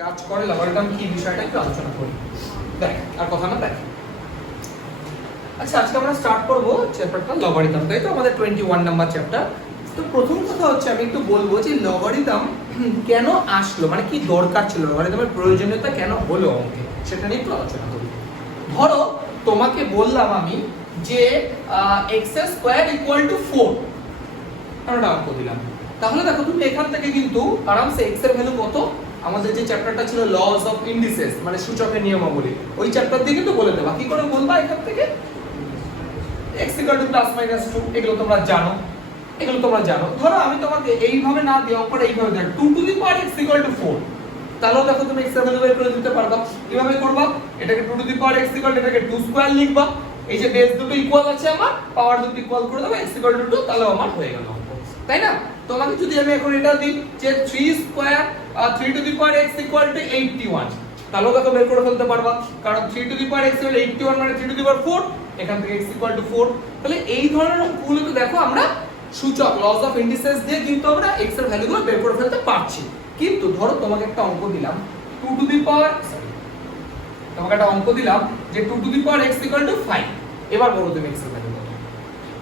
কাজ করে লগারিদম কি বিষয়টা একটু আলোচনা করি। দেখ আর কথা না দেখ। আচ্ছা আজকে আমরা স্টার্ট করব চ্যাপ্টারটা লগারিদম, তাই তো আমাদের 21 নাম্বার চ্যাপ্টার। তো প্রথম কথা হচ্ছে আমি একটু বলবো যে লগারিদম কেন আসলো, মানে কি দরকার ছিল, লগারিদমের প্রয়োজনীয়তা কেন হলো অঙ্কে, সেটা নিয়ে একটু আলোচনা করি। ধরো তোমাকে বললাম আমি যে x² = 4 আমরা অঙ্ক দিলাম, তাহলে দেখো তুমি এখান থেকে কিন্তু আরামসে x এর ভ্যালু কত, আমাদের যে চ্যাপ্টারটা ছিল লস অফ ইন্ডিসেস মানে সূচকের নিয়মাবলী, ওই চ্যাপ্টার দিয়ে কিন্তু বলে দেবা। কি করে বলবা এখান থেকে x = +-2, এগুলো তোমরা জানো। ধরো আমি তোমাকে এইভাবে না দিয়ে অঙ্কটা এইভাবে দেখ 2x = 4, তাহলেও দেখো তুমি x এর ভ্যালু বের করে দিতে পারবা। কিভাবে করবা, এটাকে 2x = এটাকে 2² লিখবা, এই যে বেস দুটো ইকুয়াল আছে আমার, পাওয়ার দুটো ইকুয়াল করে দাও, x = 2, তাহলে আমার হয়ে গেল অঙ্ক, তাই না? তোমাকে যদি আমি এখন এটা দিই যে 3x = 81, তাহলেও দেখো বের করে ফেলতে পারবা, কারণ 3x হলো 81 মানে 3/4, এখান থেকে x = 4। তাহলে এই ধরনের অঙ্কগুলোকে দেখো আমরা সূচক লস অফ ইন্ডিসেস দিয়ে কিন্তু আমরা x এর ভ্যালুগুলো বের করে ফেলতে পারছি। কিন্তু ধরো তোমাকে একটা অঙ্ক দিলাম যে 2x = 5, এবার বলো তুমি x এর ভ্যালু কত।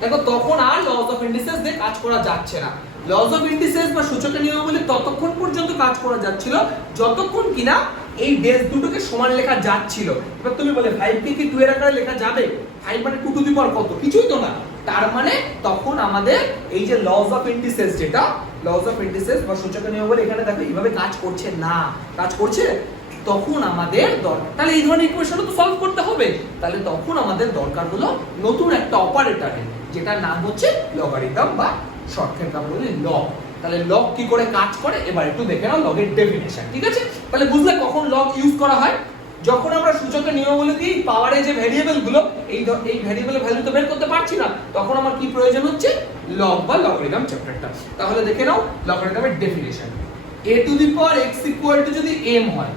দেখো তখন আর লস অফ ইন্ডিসেস দিয়ে কাজ করা যাচ্ছে না। লস অফ ইন্ডিসেস বা সূচকের নিয়মাবলী ততক্ষণ পর্যন্ত কাজ করা যাচ্ছিল যতক্ষণ কিনা এই বেস দুটোকে সমান লেখা যাচ্ছিল। এবার তুমি বলে 5 কে কি 2 এর আকারে লেখা যাবে? 5 মানে 2 কত, কিছুই তো না। তার মানে তখন আমাদের এই যে লস অফ ইন্ডিসেস, যেটা লস অফ ইন্ডিসেস বা সূচকের নিয়মাবলী এখানে দেখো এইভাবে কাজ করছে না, কাজ করছে, তখন আমাদের দরকার, তাহলে এই ধরনের ইকুয়েশনও তো সলভ করতে হবে, তাহলে তখন আমাদের দরকার হলো নতুন একটা অপারেটরের, যেটার নাম হচ্ছে লগারিদম বা শর্টকাট আমরা বলি লগ। তাহলে লগ কি করে কাজ করে এবার একটু দেখে নাও লগের ডেফিনিশন, ঠিক আছে? তাহলে বুঝলে কখন লগ ইউজ করা হয়, যখন আমরা সূচকের নিয়মাবলী দিয়ে পাওয়ারে যে ভেরিয়েবল গুলো এই ভেরিয়েবলের ভ্যালু তো বের করতে পারছি না, তখন আমার কি প্রয়োজন হচ্ছে, লগ বা লগারিদম চ্যাপ্টারটা। তাহলে দেখে নাও লগারিদমের ডেফিনিশন। a⁴x যদি m হয়,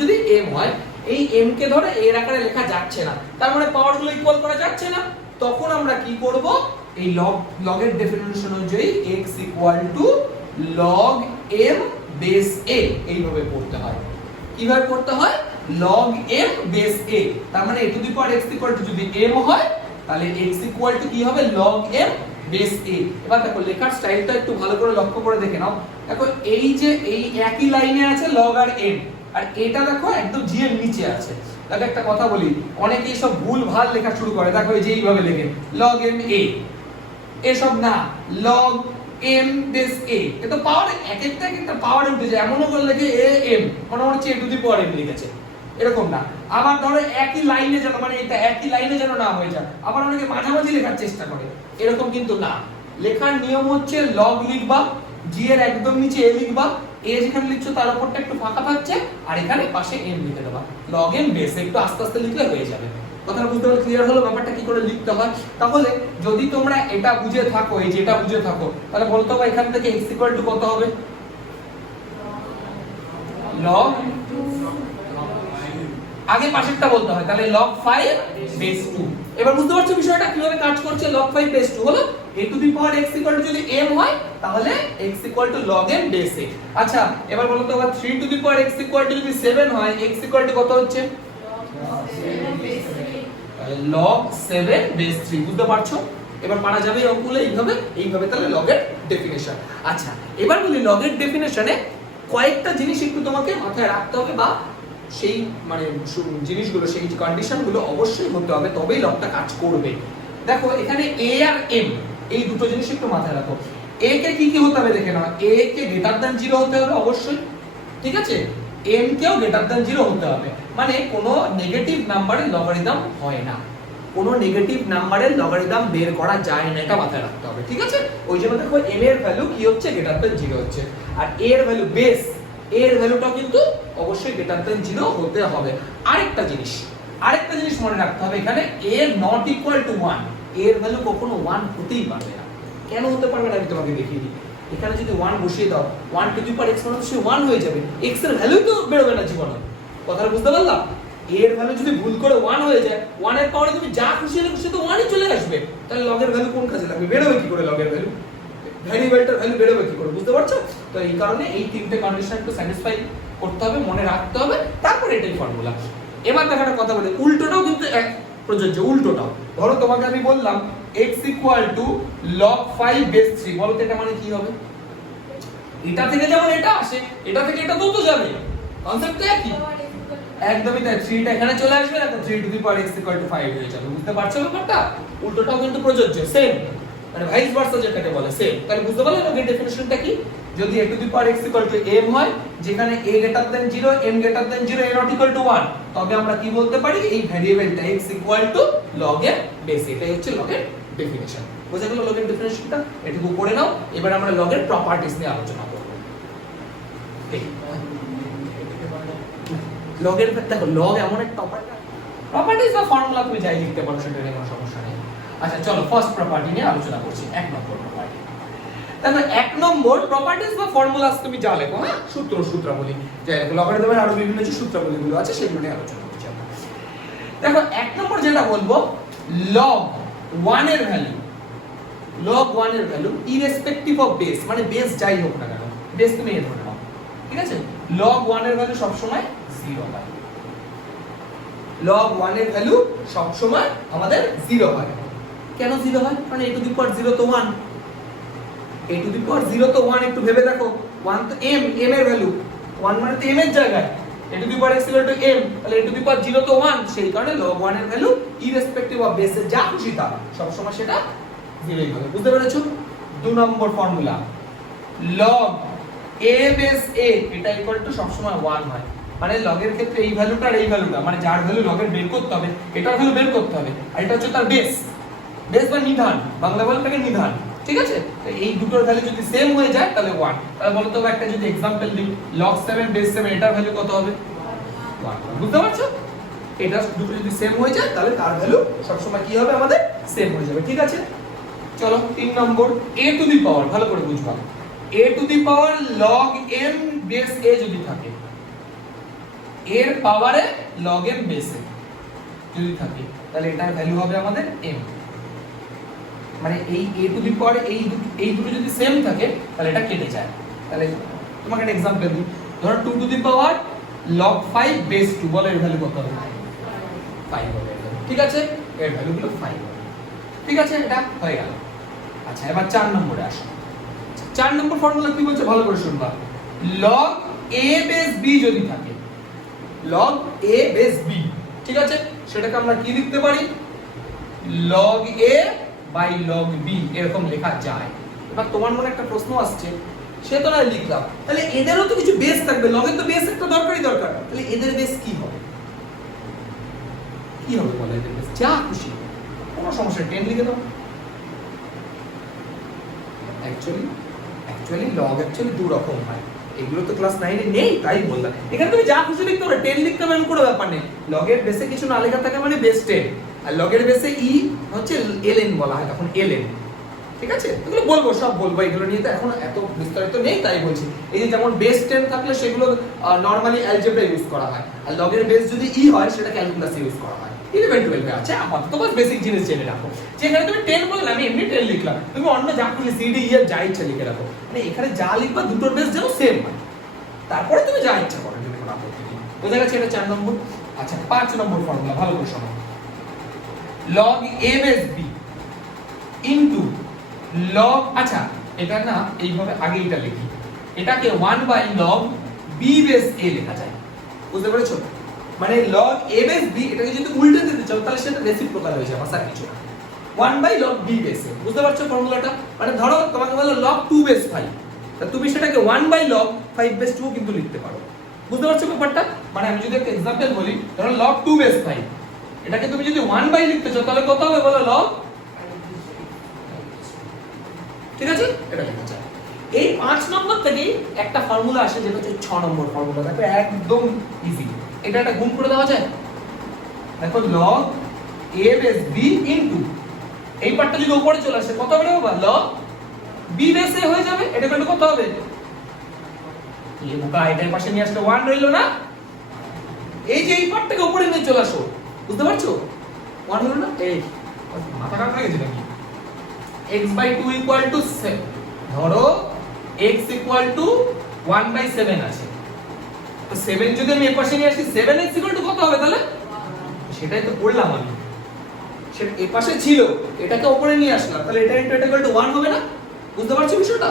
যদি m হয়, এই m কে ধরে এর আকারে লেখা যাচ্ছে না, তার মানে পাওয়ার গুলো ইকুয়াল করা যাচ্ছে না, তখন আমরা কি করব, এই লগের ডেফিনিশন অনুযায়ী x = log m base a এইভাবে পড়তে হয়। কিভাবে পড়তে হয়, log m বেস a, তার মানে a⁴x যদি m হয় তাহলে x কি হবে, log m বেস a। এবার দেখো লেখার স্টাইলটা একটু ভালো করে লক্ষ্য করে দেখে নাও। দেখো এই যে এই একই লাইনে আছে log আর m, আর এটা দেখো একদম জি এর নিচে আছে। তাহলে একটা কথা বলি, অনেকে সব ভুল ভাল লেখা শুরু করে, দেখো এই যে এইভাবে লেখেন log m a, এসব না, log m বেস a, এ তো পাওয়ার এক একটা কিন্তু পাওয়ার উঠে যায়, এমনও করে লেখে a m, মনে হচ্ছে a⁴m লিখেছে, এরকম না। আবার ধরো একই লাইনে যেন, মানে এটা একই লাইনে যেন না হয়ে যায়, আবার অনেকে মাঝামাঝি লেখার চেষ্টা করে, এরকম কিন্তু না। লেখার নিয়ম হচ্ছে log লিখবা, জি এর একদম নিচে a লিখবা, a যেখানে লিখছো তার উপরটা একটু ফাঁকা থাকছে, আর এখানে পাশে m লিখে দেবা, log m বেস, একটু আস্তে আস্তে লিখলে হয়ে যাবে। কথাটা বুঝতে পারলে ক্লিয়ার হলো ব্যাপারটা কি করে লিখতে হয়? তাহলে যদি তোমরা এটা বুঝে থাকো, এই যেটা বুঝে থাকো, তাহলে বলতে হবে এখান থেকে x = কত হবে, log, আগে পাশেরটা বলতে হয়, তাহলে log 5 বেস 2। এবার বুঝতে পারছো বিষয়টা কিভাবে কাজ করছে, log 5 বেস 2 হলো a⁴x যদি m হয় তাহলে x = log m base a। আচ্ছা এবার বলো তো, আবার 3x যদি 7 হয়, x কত হচ্ছে, log 7 বেস 3। বুঝতে পারছো? এবার পারা যাবে এই অঙ্কগুলো এইভাবে তাহলে লগের ডেফিনিশন। আচ্ছা এবার বলি লগের ডেফিনিশনে কয়েকটা জিনিস একটু তোমাকে মাথায় রাখতে হবে, বা সেই মানে জিনিসগুলো, সেই কন্ডিশনগুলো অবশ্যই হতে হবে, তবেই লগটা কাজ করবে। দেখো এখানে a আর m, এই দুটো জিনিস একটু মাথায় রাখো। a কে কি হতে হবে দেখে নাও, a কে > 0 হতে হবে অবশ্যই, ঠিক আছে? m কেও > 0 হতে হবে, মানে কোনো নেগেটিভ নাম্বারের লগারিদম হয় না, কোনো নেগেটিভ নাম্বারের লগারিদম বের করা যায় না, এটা মাথায় রাখতে হবে, ঠিক আছে? ওই জন্য দেখো m এর ভ্যালু কি হচ্ছে, > 0 হচ্ছে, আর a এর ভ্যালু বেস, a এর ভ্যালুটাও কিন্তু অবশ্যই > 0 হতে হবে। আরেকটা জিনিস মনে রাখতে হবে, এখানে a ≠ 1, a এর ভ্যালু কখনো 1 হতেই পারবে না। কেন হতে পারবে না আমি তোমাকে দেখিয়ে দিই। এখানে যদি 1 বসিয়ে দাও, 1⁴x মানে তো সে 1 হয়ে যাবে, x এর ভ্যালু তো বেরোবে না জীবনে। কথাটা বুঝতে পারলা? a এর ভ্যালু যদি ভুল করে 1 হয়ে যায়, 1 এর পাওয়ারে তুমি যা খুশি লিখো সে তো 1ই চলে আসবে, তাহলে লগ এর ভ্যালু কোন কাজে লাগবে, বেরোবে কি করে লগ এর ভ্যালু? ভ্যারিয়েবলটার ভ্যালু বেরোবে কি করে, বুঝতে পারছো? তো এই কারণে এই তিনটে কন্ডিশন একটু স্যাটিসফাই করতে হবে, মনে রাখতে হবে, তারপর এটাই ফর্মুলা। এবার দেখো একটা কথা বলি, উল্টোটাও কিন্তু এক প্রযোজ্য, উল্টোটাও। ধরো তোমাকে আমি বললাম x log 5 base 3, বলো তো এটা মানে কি হবে? এটা থেকে যেমন এটা আসে, এটা থেকে এটা তো যাবে, কনসেপ্ট তো একই। একদমই তাই, 3 টা এখানে চলে আসবে, আর 3 টু দি পাওয়ার x = 5 হয়ে যাবে, বুঝতে পারছো ব্যাপারটা? উল্টোটাও কিন্তু প্রযোজ্য, সেম, মানে ভাইস ভার্সা যেটাকে বলে সেম। তাহলে বুঝতে পারলে লগের ডেফিনিশনটা কি? যদি a to the power x = m হয়, যেখানে a greater than 0, m greater than 0, a not equal to 1, তবে আমরা কি বলতে পারি? এই ভ্যারিয়েবলটা x = log এর বেস। এটাই হচ্ছে লগের ডেফিনিশন। বুঝা গেল লগের ডেফিনিশনটা? এটুকু করে নাও। এবার আমরা লগের প্রপার্টিজ নিয়ে আলোচনা করব। লগের দেখো, লগ এমন একটা প্রপার্টিজ বা ফর্মুলা তুমি যাই লিখতে পারো, সেটা নিয়ে কোনো সমস্যা নেই। আচ্ছা চলো ফার্স্ট প্রপার্টি নিয়ে আলোচনা করছি, এক নম্বর প্রপার্টি। তাহলে এক নম্বর প্রপার্টিজ বা ফর্মুলাস তুমি যা লেখো, হ্যাঁ, সূত্রাবলী যাই লেখো, লগারিদমের আরো বিভিন্ন যে সূত্রাবলীগুলো আছে সেগুলো নিয়ে আলোচনা করছি আমরা। দেখো এক নম্বর যেটা বলবো, log 1 এর ভ্যালু, log 1 এর ভ্যালু ইররেসপেক্টিভ অফ বেস, মানে বেস যাই হোক না কেন, বেস তুমি এর ধরে নাও, ঠিক আছে? log 1 এর ভ্যালু সব সময় 0 হয়। log 1 এর ভ্যালু সব সময় আমাদের 0 হয়। কেন 0 হয়? কারণ a টু দি পাওয়ার 0 তো 1, a টু দি পাওয়ার 0 তো 1, একটু ভেবে দেখো, 1 তো m এর ভ্যালু, 1 মানে তো m এর জায়গায়, a to the power x = m, তাহলে a টু দি পাওয়ার 0 তো 1, সেই কারণে log 1 এর ভ্যালু ইররেসপেক্টিভ অফ বেস যা খুশি তা সব সময় সেটা 0ই হবে। বুঝতে পেরেছো? 2 নম্বর formula, log a base a এটা ইকুয়াল টু সব সময় 1 হয়। মানে log এর ক্ষেত্রে এই ভ্যালুটা আর এই ভ্যালুটা, মানে যার ভ্যালু log এর বের করতে হবে, এটার ভ্যালু বের করতে হবে, আর এটা হচ্ছে তার বেস, বেস বা নিধান, বাংলা বলতে নিধান, ঠিক আছে? তো এই দুটোর ভ্যালু যদি সেম হয়ে যায় তাহলে 1। তাহলে বলো তো একটা যদি एग्जांपल দিই, log 7 বেস 7 এটার ভ্যালু কত হবে? 1। বুঝতে পারছো? এটা দুটো যদি সেম হয়ে যায় তাহলে তার ভ্যালু সব সময় কি হবে? আমাদের সেম হয়ে যাবে, ঠিক আছে? চলো 3 নম্বর, a টু দি পাওয়ার, ভালো করে বুঝবা, a to the power log m base a যদি থাকে, এর পাওয়ারে log m বেস a যদি থাকে, তাহলে এটার ভ্যালু হবে আমাদের m। মানে এই a টু দি পাওয়ার এই দুটো যদি সেম থাকে তাহলে এটা কেটে যায়। তাহলে তোমাকে একটা एग्जांपल দিই, ধরো 2 two the power log 5 base 2, বলো এর ভ্যালু কত হবে? 5 হবে, ঠিক আছে? এর ভ্যালু হলো 5 হবে, ঠিক আছে? এটা হয়ে গেল। আচ্ছা এবার 4 নম্বরে আসো। 4 নম্বর ফর্মুলা কি বলছে ভালো করে শুনবা, log a বেস b যদি থাকে, log a বেস b, ঠিক আছে? সেটাকে আমরা কি লিখতে পারি? log a by log b, এরকম লেখা যায়। এবার তোমার মনে একটা প্রশ্ন আসছে, সে তো না লিখলাম, তাহলে এদেরও তো কিছু বেস থাকবে, log এর তো বেস একটা দরকার, তাহলে এদের বেস কি হবে? কি হবে বলো এদের বেস? যা খুশি, কোনো সমস্যা, 10 লিখে দাও। অ্যাকচুয়ালি log দু রকম হয়, এগুলো তো ক্লাস 9 এ নেই তাই বললাম। এখানে তুমি যা খুশি লিখতে পারো, 10 লিখতে পারো, কোনো ব্যাপার নেই। log এর বেসে কিছু না লেখা থাকে মানে বেস 10, আর log এর বেসে e হচ্ছে ln বলা হয়, তখন ln, ঠিক আছে? এগুলো বলবো, সব বলবো, এগুলো নিয়ে তো এখন এত বিস্তারিত নেই তাই বলছি। এই যে যেমন বেস 10 থাকলে সেগুলো নরমালি অ্যালজেব্রা ইউজ করা হয়, আর log এর বেস যদি e হয় সেটা ক্যালকুলাসে ইউজ করা হয়। 11 12 এ আছে, আপাতত বাস বেসিক জিনিস জেনে রাখো। যেখানে তুমি 10 বললে আমি এমনি 10 লিখলাম, তুমি অন্য যা খুশি সিডি ই এর যা ইচ্ছা লিখে রাখো, মানে এখানে যা লিখবা দুটোর বেস যেন সেম হয়, তারপরে তুমি যা ইচ্ছা করো, যদি কোনো আপত্তি নেই। বোঝা গেছে? এটা 4 নম্বর। আচ্ছা 5 নম্বর ফর্মুলা ভালো করে শোনো, log a base b into log, আচ্ছা এটা না এইভাবে আগে এটা লিখি, এটাকে 1 by log b base a লেখা যায়। বুঝতে পেরেছো? মানে log a বেস b, এটাকে যদি উল্টে দিতে চাও তাহলে সেটা রেসিপ্রোকাল হয়ে যাবে, আর কিছু না, 1 by log b base a। বুঝতে পারছো ফর্মুলাটা? মানে ধরো তোমাকে বললো log 2 বেস 5, তা তুমি সেটাকে 1 বাই log 5 বেস 2 কিন্তু লিখতে পারো। বুঝতে পারছো ব্যাপারটা? মানে আমি যদি একটা एग्जांपल বলি, ধরো log 2 বেস 5, এটাকে তুমি যদি 1 বাই লিখতে চাও তাহলে কত হবে বলো? log, ঠিক আছে? এটা লেখা যায়। এই 5 নম্বর থেকেই একটা ফর্মুলা আসে যেটা হচ্ছে 6 নম্বর ফর্মুলা। দেখো একদম ইজি, এটা একটা গুণ করে দেওয়া যায়। দেখো log a base b into, এই পার্টটা যদি উপরে চলে আসে কত হবে বাবা? log b বেস a হয়ে যাবে। এটা কত কত হবে? এই বোকা, এটার পাশে নিয়ে আসলে 1 রইলো না, এই যে এই পার্টটাকে উপরে নিয়ে চলে আসো। বুঝতে পারছো? 1 হলো না? এই মাথা খারাপ হয়ে গেছে নাকি? x/2 = 7, ধরো x ইকুয়াল টু 1/7 আছে, তো 7 যদি আমি এই পাশে নিয়ে আসি 7x ইকুয়াল টু কত হবে তাহলে? সেটাই তো করলাম আমি, সেটা এই পাশে ছিল, এটাকে উপরে নিয়ে আসলাম, তাহলে এটা ইনটু এটা ইকুয়াল টু 1 হবে না? বুঝতে পারছো বিষয়টা?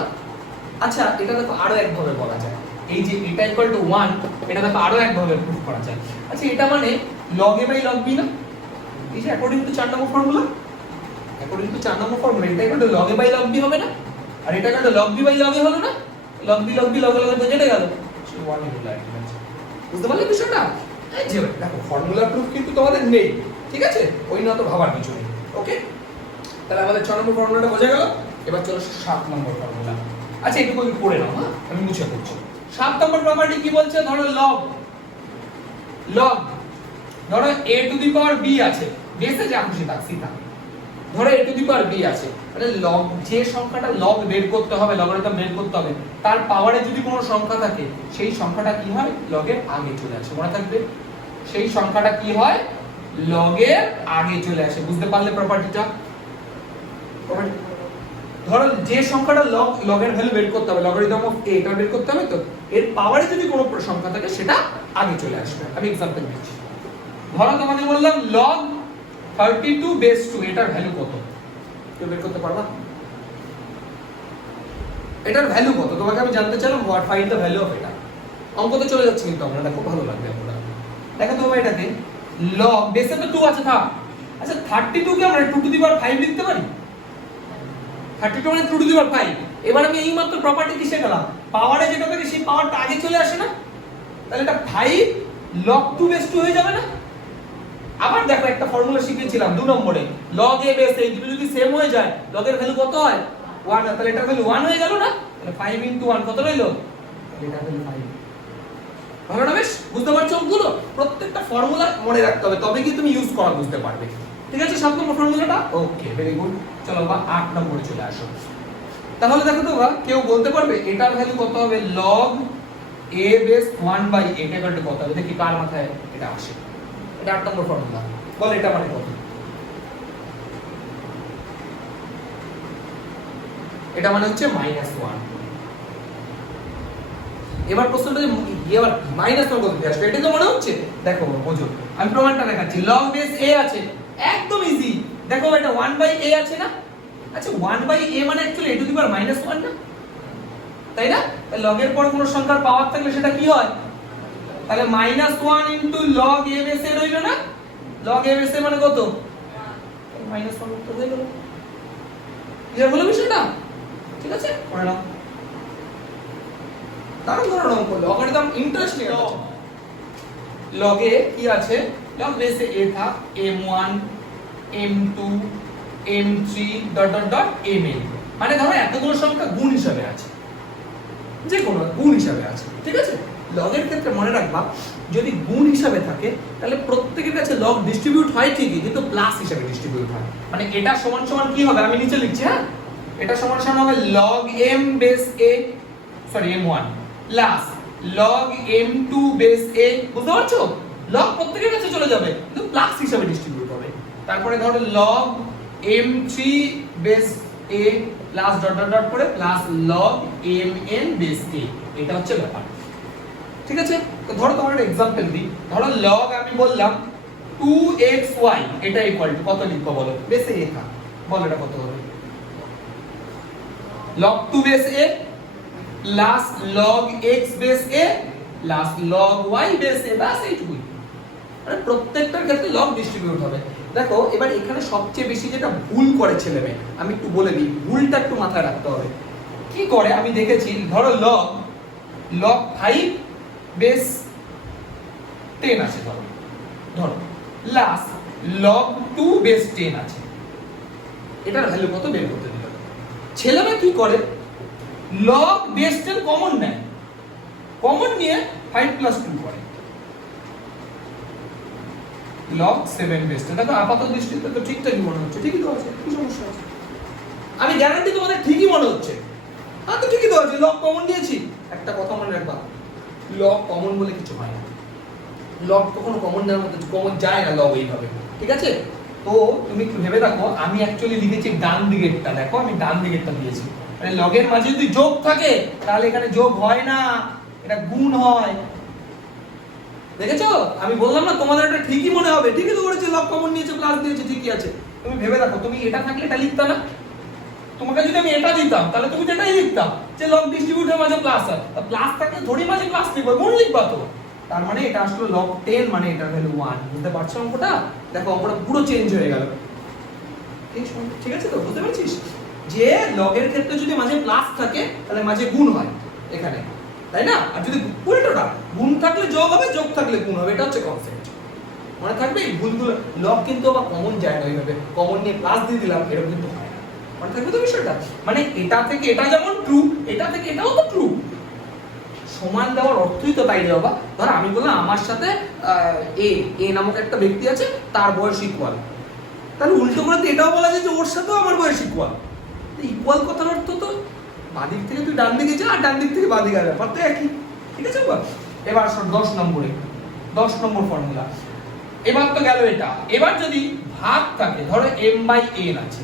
আচ্ছা এটা দেখো আরো এক ভাবে বলা যায়, এই যে এটা ইকুয়াল টু 1, এটা দেখো আরো এক ভাবে প্রুফ করা যায়। আচ্ছা এটা মানে log a by log b না? এই যে according to 4 number formula, according to 4 number formula এটা equal to log a by log b হবে না? আর এটা equal to log b by log a হলো না? log b log b log log তো কেটে গেল, 1 হলো একদম। বুঝতে পারলে বিষয়টা? এই যে দেখো ফর্মুলা প্রুফ কিন্তু তোমাদের নেই, ঠিক আছে? ওই না তো ভাবার কিছু নেই। ওকে, তাহলে আমাদের 6 নম্বর ফর্মুলাটা বোঝা গেল। এবার চলো 7 নম্বর ফর্মুলা। আচ্ছা একটু আমি পড়ে নাও, হ্যাঁ আমি মুছে করছি। 7 নম্বর প্রপার্টি কি বলছে? ধরো log ধরো a to the power b আছে, বেসে যা খুশি থাক সি থাক, ধরো a to the power b আছে, মানে log যে সংখ্যাটা log বের করতে হবে, লগারিদম বের করতে হবে, তার পাওয়ারে যদি কোনো সংখ্যা থাকে সেই সংখ্যাটা কি হয়? log এর আগে চলে আসে, মনে থাকবে? সেই সংখ্যাটা কি হয়? log এর আগে চলে আসে। বুঝতে পারলে প্রপার্টিটা? ধরো যে সংখ্যাটা log এর ভ্যালু বের করতে হবে, লগারিদম অফ a এটা বের করতে হবে, তো এর পাওয়ারে যদি কোনো সংখ্যা থাকে সেটা আগে চলে আসবে। আমি एग्जांपल দিচ্ছি। ধরো তোমাকে বললাম log 32 বেস 2 এটার ভ্যালু কত? কেউ বের করতে পারবা? এটার ভ্যালু কত তোমাকে আমি জানতে চাইলাম, what find the value of এটা। অঙ্ক তো চলে যাচ্ছে কিন্তু আমরা, দেখো ভালো লাগবে আমরা। দেখো তো এটাকে log বেসে তো 2 আছে থাক। আচ্ছা 32 কে আমরা 2 টু দি পাওয়ার 5 লিখতে পারি? 32 মানে 2 টু দি পাওয়ার 5। এবার আমি এই মাত্র প্রপার্টি কি শিখলাম, পাওয়ারে যেটা থাকে সেই পাওয়ারটা আগে চলে আসে না? তাহলে এটা 5 log 2 বেস 2 হয়ে যাবে না? আবার দেখো একটা ফর্মুলা শিখেছিলাম 2 নম্বরে, log a বেস a দুটো যদি সেম হয়ে যায় log এর ভ্যালু কত হয়? 1, তাহলে এটার ভ্যালু 1 হয়ে গেল না? তাহলে 5 ইনটু 1 কত রইলো? এটার ভ্যালু 5। ভালো না? বেশ বুঝতে পারছো ওগুলো? প্রত্যেকটা ফর্মুলা মনে রাখতে হবে, তবে কি তুমি ইউজ করা বুঝতে পারবে। ঠিক আছে 7 নম্বর ফর্মুলাটা? Okay very good. চলো বা 8 নম্বরে চলে আসো। তাহলে দেখো তো বা কেউ বলতে পারবে এটার ভ্যালু কত হবে? log a base 1 by a এটা কত হবে? দেখি কার মাথায় এটা আসে। এটা 8 নম্বর ফর্মুলা। বল এটা মানে কত? এটা মানে হচ্ছে -1। এবার প্রশ্নটা যে এবার -1 কত দিয়ে আসবে এটা তো মনে হচ্ছে? দেখো বোঝো, আমি প্রমাণটা দেখাচ্ছি। log বেস a আছে, একদম ইজি। দেখো এটা 1 বাই a আছে না? আচ্ছা 1 বাই a মানে অ্যাকচুয়ালি a টু দি পাওয়ার -1 না? তাই না? log এর পর কোনো সংখ্যার পাওয়ার থাকলে সেটা কি হয়? তাহলে -1 into log a base a রইলো না? log a বেস a মানে কত? -1 তো হয়ে গেল। ক্লিয়ার হলো বিষয়টা? ঠিক আছে পড়ে নাও। দারুণ ধরনের অঙ্ক, লগারিদম ইন্টারেস্টিং আছে। log a কি আছে? log বেস a था m1 m2 m3 dot dot dot mn, মানে ধরো এতগুলো সংখ্যা গুণ হিসাবে আছে, যে কোনো গুণ হিসাবে আছে। ঠিক আছে? log এর ক্ষেত্রে মনে রাখবা যদি গুণ হিসাবে থাকে তাহলে প্রত্যেকের কাছে log ডিস্ট্রিবিউট হয় ঠিকই, কিন্তু প্লাস হিসাবে ডিস্ট্রিবিউট হয়। মানে এটা সমান সমান কি হবে? আমি নিচে লিখছি, হ্যাঁ এটা সমান সমান হবে log m base a sorry m1 plus log m2 base a। বুঝতে পারছো? log প্রত্যেকের কাছে চলে যাবে কিন্তু প্লাস হিসাবে ডিস্ট্রিবিউট হবে। তারপরে ধরো log m3 বেস a plus dot dot dot করে plus log mn base a। এটা হচ্ছে ব্যাপার। ঠিক আছে? তো ধরো তোমার একটা एग्जांपल দিই। ধরো log আমি বললাম 2xy এটা ইকুয়াল টু কত লিখবো বলো? বেস a था, বলো এটা কত হবে? log 2 base a plus log x base a plus log y base a, বাস এইটুকুই। মানে প্রত্যেকটার ক্ষেত্রে log ডিস্ট্রিবিউট হবে। দেখো এবার এখানে সবচেয়ে বেশি যেটা ভুল করে ছেলেমেয়ে, আমি একটু বলে দিই, ভুলটা একটু মাথায় রাখতে হবে। কি করে আমি দেখেছি, ধরো log 5 বেস 10 আছে, ধরো প্লাস log 2 বেস 10 আছে, এটার ভ্যালু কত বের করতে দিল। ছেলেমেয়ে কি করে? log বেস 10 কমন নেয়, কমন নিয়ে 5 প্লাস 2 করে log 7 বেস 10। দেখো আপাতত দৃষ্টিতে তো ঠিকঠাকই মনে হচ্ছে, ঠিকই তো আছে, কি সমস্যা আছে? আমি গ্যারান্টি তোমাদের ঠিকই মনে হচ্ছে, হ্যাঁ তো ঠিকই তো আছে, log কমন নিয়েছি। একটা কথা মনে রাখবা, log কমন বলে কিছু হয় না, log কখনো কমন নেওয়ার মতো কমন যায় না log এইভাবে। ঠিক আছে? তো তুমি একটু ভেবে দেখো, আমি অ্যাকচুয়ালি লিখেছি ডান দিকেরটা, দেখো আমি ডান দিকেরটা দিয়েছি, মানে লগের মাঝে যদি যোগ থাকে তাহলে এখানে যোগ হয় না, এটা গুণ হয়। দেখেছো আমি বললাম না তোমাদের এটা ঠিকই মনে হবে, ঠিকই তো করেছে, লগ কমন নিয়েছে প্লাস দিয়েছে, ঠিকই আছে। তুমি ভেবে দেখো, তুমি এটা থাকলে এটা লিখতা না? তোমাকে যদি আমি এটা দিতাম তাহলে তুমি তো এটাই লিখতাম যে লগ ডিস্ট্রিবিউটের মাঝে প্লাস হয়, প্লাস থাকলে ধরি মাঝে প্লাস লিখবা, গুণ লিখবা তো। তার মানে এটা আসলে log 10 মানে এটার ভ্যালু 1। বুঝতে পারছো অঙ্কটা? দেখো অঙ্কটা পুরো চেঞ্জ হয়ে গেল। ঠিক আছে তো, বুঝতে পারছিস যে লগের ক্ষেত্রে যদি মাঝে প্লাস থাকে তাহলে মাঝে গুণ হয় এখানে, তাই না? আর যদি উল্টোটা গুণ থাকলে যোগ হবে, যোগ থাকলে গুণ হবে, এটা হচ্ছে কনসেপ্ট। মনে থাকবে এই ভুলগুলো। লগ কিন্তু আবার কমন যায় না ওইভাবে, কমন নিয়ে প্লাস দিয়ে দিলাম এরকম কিন্তু হয় না। মনে থাকবে তো বিষয়টা? মানে এটা থেকে এটা যেমন ট্রু, এটা থেকে এটাও তো ট্রু। সমান দেওয়ার অর্থই তো তাই রে বাবা। ধর আমি বললাম আমার সাথে এ নামক একটা ব্যক্তি আছে, তার বয়স ইকুয়াল, তাহলে উল্টো করে তো এটাও বলা যায় যে ওর সাথেও আমার বয়স ইকুয়াল। ইকুয়াল কথার অর্থ তো বাঁ দিক থেকে তুই ডান দিকে যা, আর ডান দিক থেকে বাঁ দিকে যা, ব্যাপার তো একই। ঠিক আছে বাবা? এবার 10 নম্বরে 10 নম্বর ফর্মুলা। এবার তো গেল এটা। এবার যদি ভাগ থাকে, ধরো m/n আছে,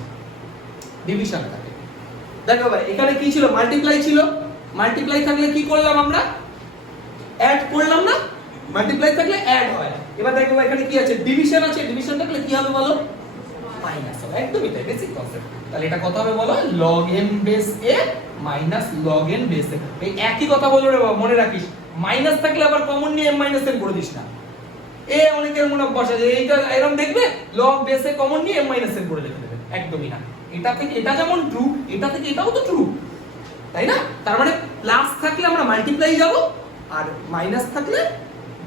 ডিভিশন থাকে, দেখো ভাই এখানে কি ছিল? মাল্টিপ্লাই ছিল। মাল্টিপ্লাই থাকলে কি করলাম আমরা? অ্যাড করলাম না? মাল্টিপ্লাই থাকলে অ্যাড হয়। এবার দেখো এখানে কি আছে? ডিভিশন আছে। ডিভিশন থাকলে কি হবে বলো? মাইনাস হবে। একদমই তাই, বেসিক কনসেপ্ট। তাহলে এটা কত হবে বলো? log m base a minus log n base a। এই একই কথা বলো রে বাবা, মনে রাখিস। মাইনাস থাকলে আবার কমন নিয়ে m মাইনাস n করে দিস না। এ অনেকের মনে বসে যে এইটা এরকম দেখবে log বেস a কমন নিয়ে m মাইনাস n করে লিখে দেবে। একদমই না। এটা থেকে এটা যেমন ট্রু, এটা থেকে এটাও তো ট্রু, তাই না? তার মানে প্লাস থাকলে আমরা মাল্টিপ্লাই যাব, আর মাইনাস থাকলে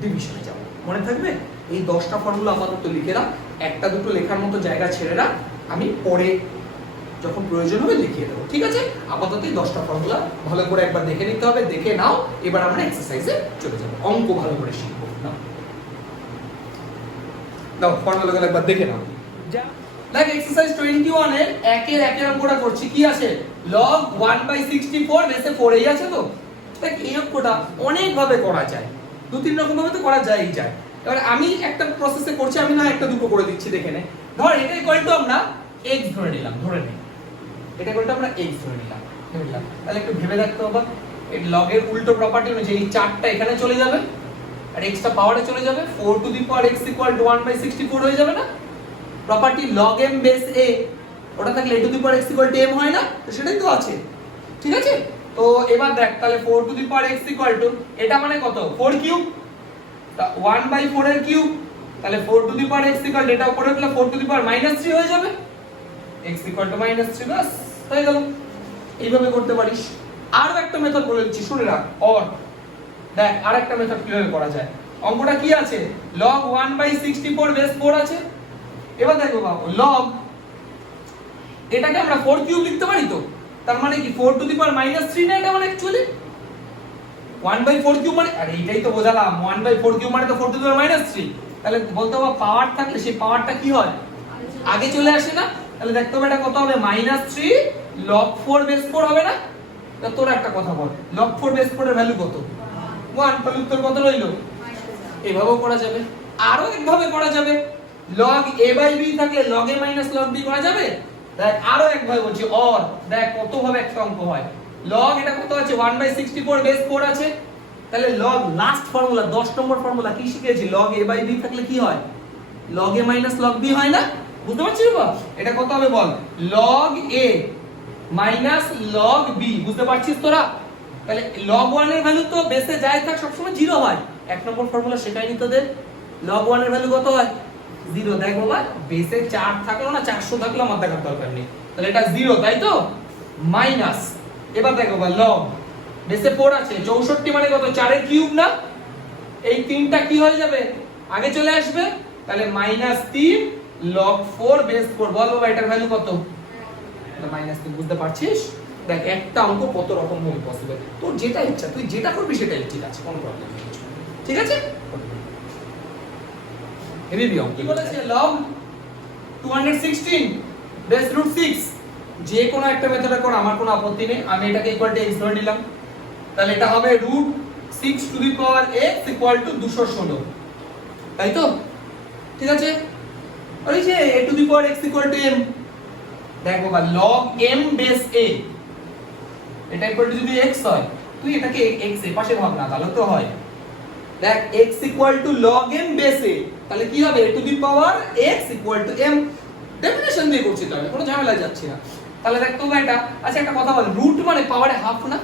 ডিভিশনে যাব। মনে থাকবে? এই 10টা ফর্মুলা আপাতত লিখে রাখ, একটা দুটো লেখার মতো জায়গা ছেড়ে রাখ, আমি পরে যখন প্রয়োজন হবে লিখিয়ে দেবো। ঠিক আছে? আপাতত এই 10টা ফর্মুলা ভালো করে একবার দেখে নিতে হবে, দেখে নাও। এবার আমরা এক্সারসাইজে চলে যাব, অঙ্ক ভালো করে শিখবো। নাও দাও ফর্মুলাগুলো একবার দেখে নাও। যা দেখ এক্সারসাইজ 21 এর একের অঙ্কটা করছি। কি আছে? log 1/64 বেসে 4 এই আছে তো। দেখ এই অঙ্কটা অনেক ভাবে করা যায়, দু তিন রকম ভাবে তো করা যায়। এবার আমি একটা প্রসেসে করছি, আমি না একটা দুটো করে দিচ্ছি, দেখে নে। ধর এটা ইকুয়াল টু আমরা x ধরে নিলাম, ধরে নে এটা ইকুয়াল টু আমরা x ধরে নিলাম। তাহলে একটু ভেবে দেখতে হবে, এই log এর উল্টো প্রপার্টি অনুযায়ী এই 4টা এখানে চলে যাবে আর x টা পাওয়ারে চলে যাবে, 4 two the power x equal two 1/64 হয়ে যাবে না? Property log m base a, ওটা থাকলে a to the power x equal two m হয় না? তো সেটাই তো আছে। ঠিক আছে? তো এবার দেখ তাহলে 4 two the power x equal two, এটা মানে কত? 4 কিউব, 1/4 এর কিউব, তাহলে 4 two the power x equal two, এটা উপরে রাখলে 4 টু দি পাওয়ার -3 হয়ে যাবে, x ইকুয়াল টু -3 বাস হয়ে গেল। এইভাবে করতে পারিস। আরো একটা মেথড বলে দিচ্ছি, শুনে রাখ। অর দেখ আরেকটা মেথড কিভাবে করা যায়। অঙ্কটা কি আছে? log 1/64 বেস 4 আছে। এবার দেখো বাবু, log এটাকে আমরা 4 কিউব লিখতে পারি তো। তার মানে কি 4 টু দি পাওয়ার -3 না? এটা মানে অ্যাকচুয়ালি 1/4 কিউব মানে, আরে এইটাই তো বোঝালাম, 1/4 কিউব মানে তো 4 টু দি পাওয়ার -3। তাহলে বলতে হবে পাওয়ার থাকলে সেই পাওয়ারটা কি হয়? আগে চলে আসে না? তাহলে দেখতে হবে এটা কত হবে? -3 log 4 বেস 4 হবে না? তা তোর একটা কথা বল, log 4 বেস 4 এর ভ্যালু কত? 1। তাহলে উত্তর কত রইলো? এভাবেও করা যাবে, আরো একভাবে করা যাবে। log a/b থাকলে log a log b করা যাবে। দেখ আরো একভাবে বলছি, অর দেখ কত ভাবে একটা অঙ্ক হয়। log এটা কত আছে? 1/64 বেস 4 আছে। তাহলে log লাস্ট ফর্মুলা 10 নম্বর ফর্মুলা কি শিখেছি? log a/b থাকলে কি হয়? log a log b হয় না? বুঝতে পারছিস বাবা? এটা কত হবে বল? log a log b। বুঝতে পারছিস তোরা? তাহলে log 1 এর ভ্যালু তো বেসে যায় থাক সবসময় 0 হয়। এক নম্বর ফর্মুলা শেখায়নি তোদের? log 1 এর ভ্যালু কত হয়? 0। দেখ বাবা, বেসে 4 থাকলো না 400 থাকলো আমার দেখার দরকার নেই। তাহলে এটা 0, তাই তো? মাইনাস, এবার দেখো বাবা, log বেসে 4 আছে, 64 মানে কত? 4 এর কিউব না? এই 3টা কি হয়ে যাবে? আগে চলে আসবে। তাহলে -3 log 4 বেস 4। বল বাবা এটার ভ্যালু কত? -3। বুঝতে পারছিস? দেখ একটা অঙ্ক কত রকম ভাবে পসিবল। তোর যেটা ইচ্ছা তুই যেটা করবি সেটাই ঠিক আছে, কোনো প্রবলেম নেই। ঠিক আছে? এবিবি অঙ্ক কি বলেছে? log 216 base √6। যে কোনো একটা মেথডে কর, আমার কোনো আপত্তি নেই। আমি এটাকে ইকুয়াল টু x ধরে নিলাম। তাহলে এটা হবে √6 two the power x equal two 216, তাই তো? ঠিক আছে? আর এই যে a to the power x equal two m, দেখো বাবা log m বেস a এটা ইকুয়াল টু যদি x হয় তুই এটাকে x এর পাশে ভাব না, তাহলে তো হয়। দেখ x equal to log m base a, তাহলে কি হবে a to the power x equal two m। Definition দিয়ে করছি, তাহলে কোনো ঝামেলা যাচ্ছে না। তাহলে দেখ তো এটা, আচ্ছা একটা কথা বল, রুট মানে পাওয়ারে হাফ না,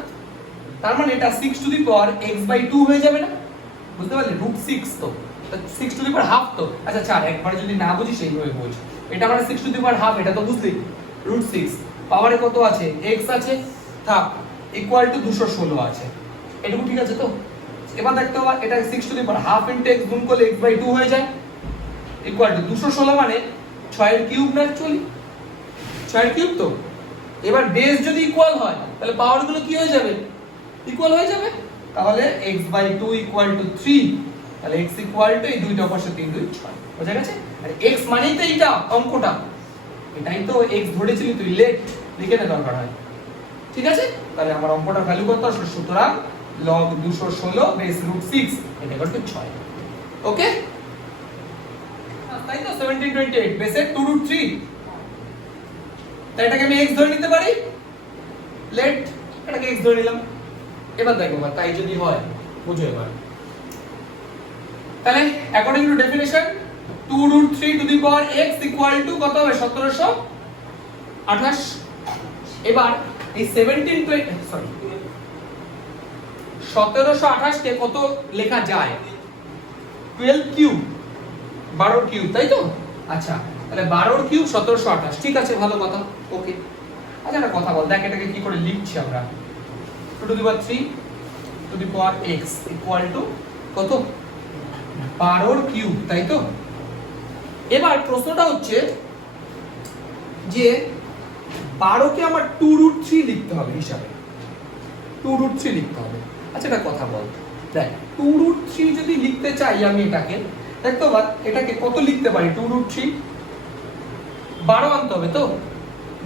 তার মানে এটা 6 টু দি পাওয়ার x/2 হয়ে যাবে না? বুঝতে পারলি, রুট 6 তো 6 টু দি পাওয়ার হাফ তো। আচ্ছা ছাড়, একবার যদি না বুঝিস এইভাবে বোঝ। এটা মানে 6 টু দি পাওয়ার হাফ, এটা তো বুঝলি। রুট 6 পাওয়ারে কত আছে, x আছে, থাক, ইকুয়াল টু 216 আছে। এটুকু ঠিক আছে তো? এবার দেখতে হবে এটা 6 two the power half into x গুণ করলে x/2 হয়ে যায়, ইকুয়াল টু 216 মানে 6 এর কিউব না, অ্যাকচুয়ালি 6 এর কিউব তো। এবার বেস যদি ইকুয়াল হয় তাহলে পাওয়ার গুলো কি হয়ে যাবে, ইকুয়াল হয়ে যাবে। তাহলে x/2 ইকুয়াল টু 3, তাহলে x ইকুয়াল টু এই দুইটা পাশে 3 2 6, বুঝা গেছে? আর x মানেই তো এইটা অঙ্কটা, এটাই তো x ধরেছিলি তুই, লেট লিখে নে দরকার হয়, ঠিক আছে? তাহলে আমার অঙ্কটার ভ্যালু কত আসলে, সুতরাং log 216 বেস রুট 6 এটা ইকুয়াল টু 6। ওকে, তাই তো 1728 বেসে 2 রুট 3, তাই এটাকে আমি x ধরে নিতে পারি, লেট এটাকে x ধরে নিলাম। এবার দেখো তাই যদি হয় বুঝো এবার, তাহলে according to definition 2 root 3 to the power x equal to কত হবে, 1728। এবার এই 1728 কে কত লেখা যায়, 12 কিউব, 12 কিউব, তাই তো? আচ্ছা তাহলে 12 কিউব 1728, ঠিক আছে, ভালো কথা, ওকে। আচ্ছা একটা কথা বল, দেখ এটাকে কি করে লিখছি আমরা, 2 two the power 3 to the power x equal to কত, 12 কিউব, তাই তো? এবার প্রশ্নটা হচ্ছে যে 12 কে আমার 2 রুট 3 লিখতে হবে হিসাবে, 2 রুট 3 লিখতে হবে। আচ্ছা একটা কথা বল, দেখ 2 রুট 3 যদি লিখতে চাই আমি এটাকে, দেখ তো এটাকে কত লিখতে পারি, 2 রুট 3 12 আনতে হবে তো।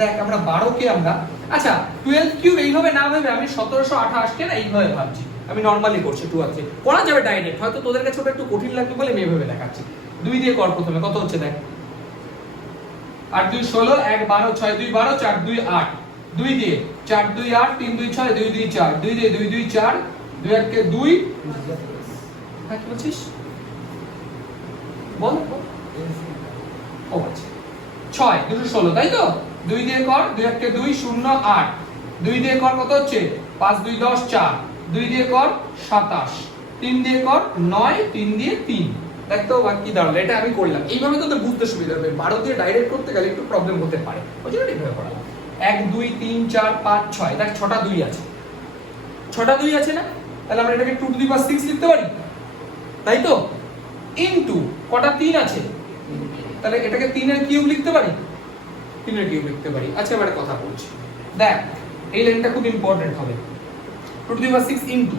দেখ আমরা 12 কে আমরা, আচ্ছা 12 কিউব এইভাবে না ভেবে আমি 1728 কে না এইভাবে ভাবছি, আমি নরমালি করছি 2 আর 3 করা যাবে ডাইরেক্ট, হয়তো তোদের কাছে ওটা একটু কঠিন লাগবে বলে আমি এইভাবে দেখাচ্ছি। 2 দিয়ে কর প্রথমে, কত হচ্ছে দেখ, 8 2 16, 1 12, 6 2 12, 4 2 8, 2 দিয়ে 4 2 8, 3 2 6, 2 2 4, 2 দিয়ে 2 2 4, 2 1 কে 2, হ্যাঁ কি বলছিস বল, ও আচ্ছা 6 216, তাই তো? 2 দিয়ে কর, 2 1 কে 2 0 8, 2 দিয়ে কর কত হচ্ছে, 5 2 10 4, 2 দিয়ে কর 27, 3 দিয়ে কর 9, 3 দিয়ে 3, দেখ তো বাকি দাঁড়ালো। এটা আমি করলাম এইভাবে, তো বুঝতে সুবিধা হবে, 12 দিয়ে ডাইরেক্ট করতে গেলে একটু প্রবলেম হতে পারে, ওই জন্য এইভাবে করালাম। 1 2 3 4 5 6, দেখ 6টা 2 আছে, 6টা 2 আছে না, তাহলে আমরা এটাকে 2 টু দি পাওয়ার 6 লিখতে পারি, তাই তো? ইনটু কটা 3 আছে, তাহলে এটাকে 3 এর কিউব লিখতে পারি, 3 এর কিউব লিখতে পারি। আচ্ছা এবারে কথা বলছি, দেখ এই লাইনটা খুব ইম্পর্টেন্ট হবে, 2 টু দি পাওয়ার 6 ইনটু,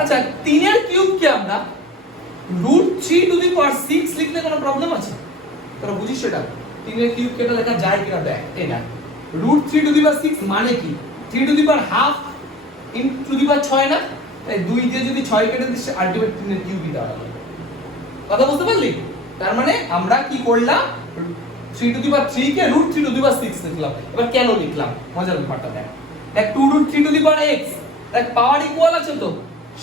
আচ্ছা 3 এর কিউব কি আমরা রুট 3 টু দি পাওয়ার 6 লিখলে কোনো প্রবলেম আছে? তোরা বুঝিস এটা, 3 এর কিউব কেটে লেখা যায় কিনা দেখ, এই না রুট 3 টু দি পাওয়ার 6 মানে কি, 3 to the power half into to the power 6 না, তাই 2 দিয়ে যদি 6 কেটে দিস আলটিমেট 3 এর কিউবই দাঁড়াবে। কথা বুঝতে পারলি? তার মানে আমরা কি করলাম, 3 টু দি পাওয়ার 3 কে রুট 3 টু দি পাওয়ার 6 লিখলাম। এবার কেন লিখলাম মজার ব্যাপারটা দেখ, দেখ 2 root 3 to the power x, দেখ পাওয়ার ইকুয়াল আছে তো,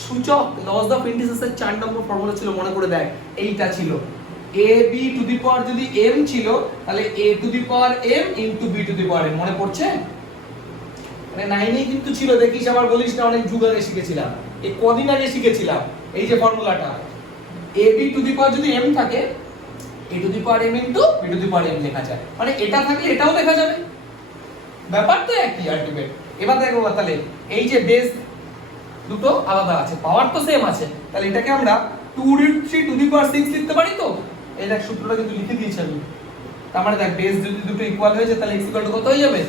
সূচক লস অফ ইন্ডিসেসের 4 নম্বর ফর্মুলা ছিল, মনে করে দেখ এইটা ছিল a b to the power যদি m ছিল তাহলে a to the power m into b to the power m, মনে পড়ছে? মানে 9 এ কিন্তু ছিল, দেখিস আবার বলিস না অনেক যুগ আগে শিখেছিলাম, এই কদিন আগে শিখেছিলাম এই যে ফর্মুলাটা, a b to the power যদি m থাকে a to the power m into b to the power m লেখা যায়, মানে এটা থাকলে এটাও লেখা যাবে, ব্যাপার তো একই আলটিমেট। এবার দেখো তাহলে এই যে বেস দুটো আলাদা আছে, পাওয়ার তো সেম আছে, তাহলে এটাকে আমরা 2 রুট 3 টু দি পাওয়ার 6 লিখতে পারি তো। এই দেখ সূত্রটা কিন্তু লিখে দিয়েছি আমি, তার মানে দেখ বেস যদি দুটো ইকুয়াল হয়ে যায় তাহলে x ইকুয়াল টু কত হয়ে যাবে,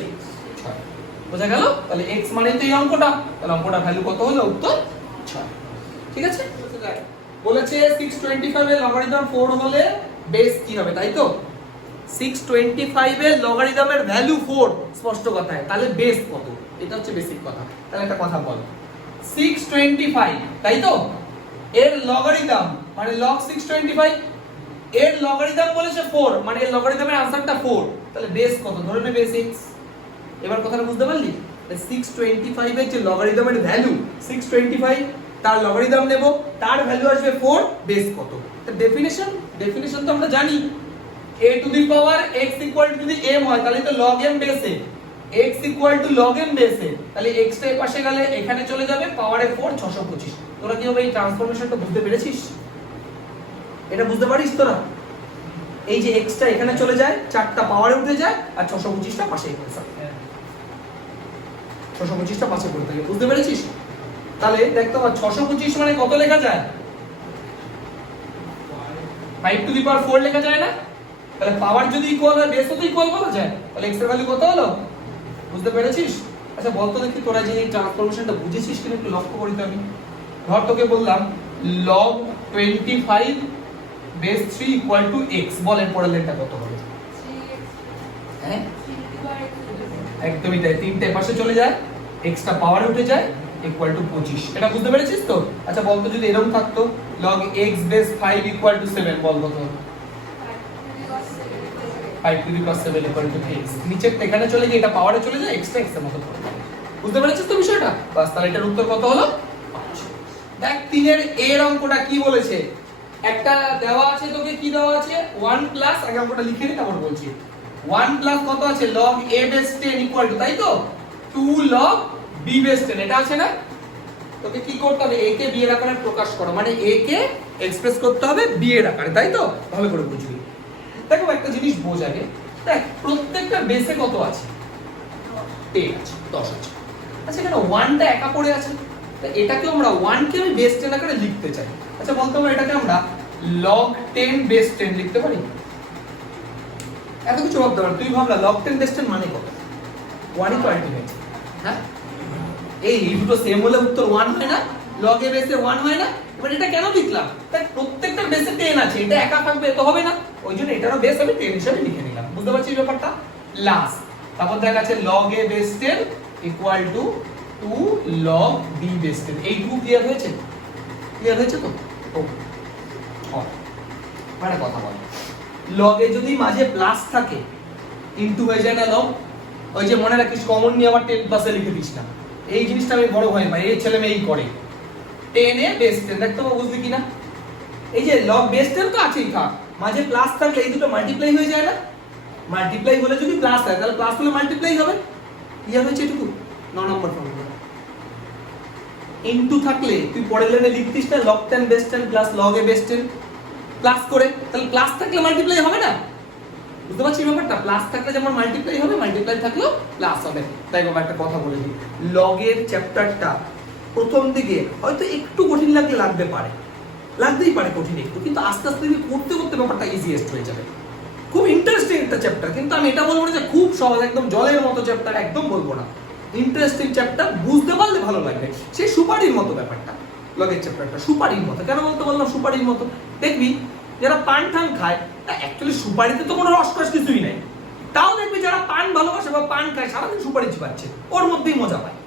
6, বোঝা গেল? তাহলে x মানে তো এই অঙ্কটা, তাহলে অঙ্কটার ভ্যালু কত হলো, উত্তর 6, ঠিক আছে? বলেছে 625 এর লগারিদম 4 হলে বেস কি হবে, তাই তো? 625 এর লগারিদমের ভ্যালু 4, স্পষ্ট কথায়, তাহলে বেস কত, এটা হচ্ছে বেসিক কথা। তাহলে একটা কথা বল, 625 তাই তো, এর লগারিদম মানে log 625, এর লগারিদম বলেছে 4, মানে এর লগারিদমের আনসারটা 4, তাহলে বেস কত, ধরে নে বেস x। এবার কথাটা বুঝতে পারলি? 625 এর যে লগারিদমের ভ্যালু 625 তার লগারিদম নেব, তার ভ্যালু আসবে 4, বেস কত? তো ডেফিনিশন তো আমরা জানি, a to the power x equal two যদি m হয় তাহলে তো log m বেসে x equal to log m বেসে, তাহলে x টা এই পাশে গেলে এখানে চলে যাবে পাওয়ারে 4 625। তোরা কি হবে এই ট্রান্সফরমেশনটা বুঝতে পেরেছিস? এটা বুঝতে পারিস তোরা? এই যে x টা এখানে চলে যায়, 4টা পাওয়ারে উঠে যায় আর 625 টা পাশে পড়ে থাকে, 625 টা পাশে পড়ে থাকে। বুঝতে পেরেছিস? তাহলে দেখতে পাচ্ছ 625 মানে কত লেখা যায়? 5 টু দি পাওয়ার 4 লেখা যায় না? তাহলে পাওয়ার যদি ইকুয়াল হয় বেসও তো ইকুয়াল বলা যায়, তাহলে x এর ভ্যালু কত হলো? বুঝতে পেরেছিস? আচ্ছা বলতো দেখি তোরা যে এই ট্রান্সফরমেশনটা বুঝেছিস কিনা একটু লক্ষ্য করি তো আমি। ধর তোকে বললাম log 25 base 3 equal to x, বল এর পরের লাইনটা কত হবে? 3x, হ্যাঁ 3 একদমই তাই, তিনটে পাশে চলে যায়, x টা পাওয়ারে উঠে যায় ইকুয়াল টু 25। এটা বুঝতে পেরেছিস তো? আচ্ছা বলতো যদি এরকম থাকতো log x base 5 equal to 7, বল কত হবে? 5 two the power 7 equal to x, নিচে এখানে চলে গিয়ে এটা পাওয়ারে চলে যায়, x টা x এর মতো পড়ে যাবে। বুঝতে পেরেছিস তো বিষয়টা? বাস, তাহলে এটার উত্তর কত হলো? 5। দেখ 3 এর এর অঙ্কটা কি বলেছে, একটা দেওয়া আছে তোকে, কি দেওয়া আছে 1 প্লাস, আগে অঙ্কটা লিখে নি তারপর বলছি। 1 প্লাস কত আছে log a base 10 equal to, তাই তো 2 log b বেস 10, এটা আছে না? তোকে কি করতে হবে, a কে b এর আকারে প্রকাশ করো, মানে a কে এক্সপ্রেস করতে হবে b এর আকারে, তাই তো? ভালো করে বুঝবি। দেখো একটা জিনিস বোঝ আগে, দেখ প্রত্যেকটা বেসে কত আছে? 10 আছে, 10 আছে। আচ্ছা এখানে 1 টা একা পড়ে আছে, তো এটাকে আমরা 1 কে আমি বেস 10 আকারে লিখতে চাই। আচ্ছা বলতে হবে এটাকে আমরা log 10 বেস 10 লিখতে পারি? এত কিছু ভাবতে পারি, তুই ভাবলা log 10 বেস 10 মানে কত? 1 ই তো আলটিমেট, হ্যাঁ? এই দুটো সেম হলে উত্তর 1 হয় না? log a বেসে 1 হয় না? এবার এটা কেন লিখলাম? তাই প্রত্যেকটা বেসে 10 আছে, এটা একা থাকবে তো হবে না, ওইজন্য এটারও বেস আমি 10 হিসেবে লিখে নিলাম। বুঝতে পারছিস ব্যাপারটা? লাস্ট তারপর দেখা যাচ্ছে log a base 10 equal to 2 log b base 10। এইটুকু ক্লিয়ার হয়েছে? ক্লিয়ার হয়েছে তো? মানে কথা বল, log এ যদি মাঝে প্লাস থাকে ইনটু হয়ে যায় না log? ওই যে মনে রাখিস কমন নিয়ে আবার 10 প্লাসে লিখে দিস না, এই জিনিসটা আমি বড় ভাই এই ছেলে মেয়েই করে 10 এ বেস 10, দেখতে পাবো বুঝলি কিনা? এই যে log বেস 10 তো আছেই, থাক মাঝে প্লাস থাকলে এই দুটো মাল্টিপ্লাই হয়ে যায় না? মাল্টিপ্লাই হলে যদি প্লাস থাকে তাহলে প্লাস হলে মাল্টিপ্লাই হবে, ক্লিয়ার হয়েছে এটুকু? 9 নম্বর ফর্মুলা। ইনটু থাকলে তুই পরের লাইনে লিখতিস না log 10 base 10 plus log a base 10 plus করে, তাহলে প্লাস থাকলে মাল্টিপ্লাই হবে না? বুঝতে পারছিস ব্যাপারটা? প্লাস থাকলে যেমন মাল্টিপ্লাই হবে, মাল্টিপ্লাই থাকলেও প্লাস হবে। তাই বাবা একটা কথা বলে দিই, লগ এর চ্যাপ্টারটা প্রথম দিকে হয়তো একটু কঠিন লাগতে পারে, লাগতেই পারে কঠিন একটু, কিন্তু আস্তে আস্তে তুমি করতে করতে ব্যাপারটা ইজিয়েস্ট হয়ে যাবে। খুব ইন্টারেস্টিং একটা চ্যাপ্টার, কিন্তু আমি এটা বলবো না যে খুব সহজ একদম জলের মতো চ্যাপ্টার, একদম বলবো না। ইন্টারেস্টিং চ্যাপ্টার, বুঝতে পারলে ভালো লাগবে। সেই সুপারির মতো ব্যাপারটা, লগের চ্যাপ্টারটা সুপারির মতো। কেন বলতে বললাম সুপারির মতো? দেখবি যারা পান ঠান খায়, অ্যাকচুয়ালি সুপারিতে তো কোনো রস টস কিছুই নাই, তাও দেখবি যারা পান ভালোবাসে বা পান খায় সারাদিন সুপারি চিবাচ্ছে, ওর মধ্যেই মজা পায়।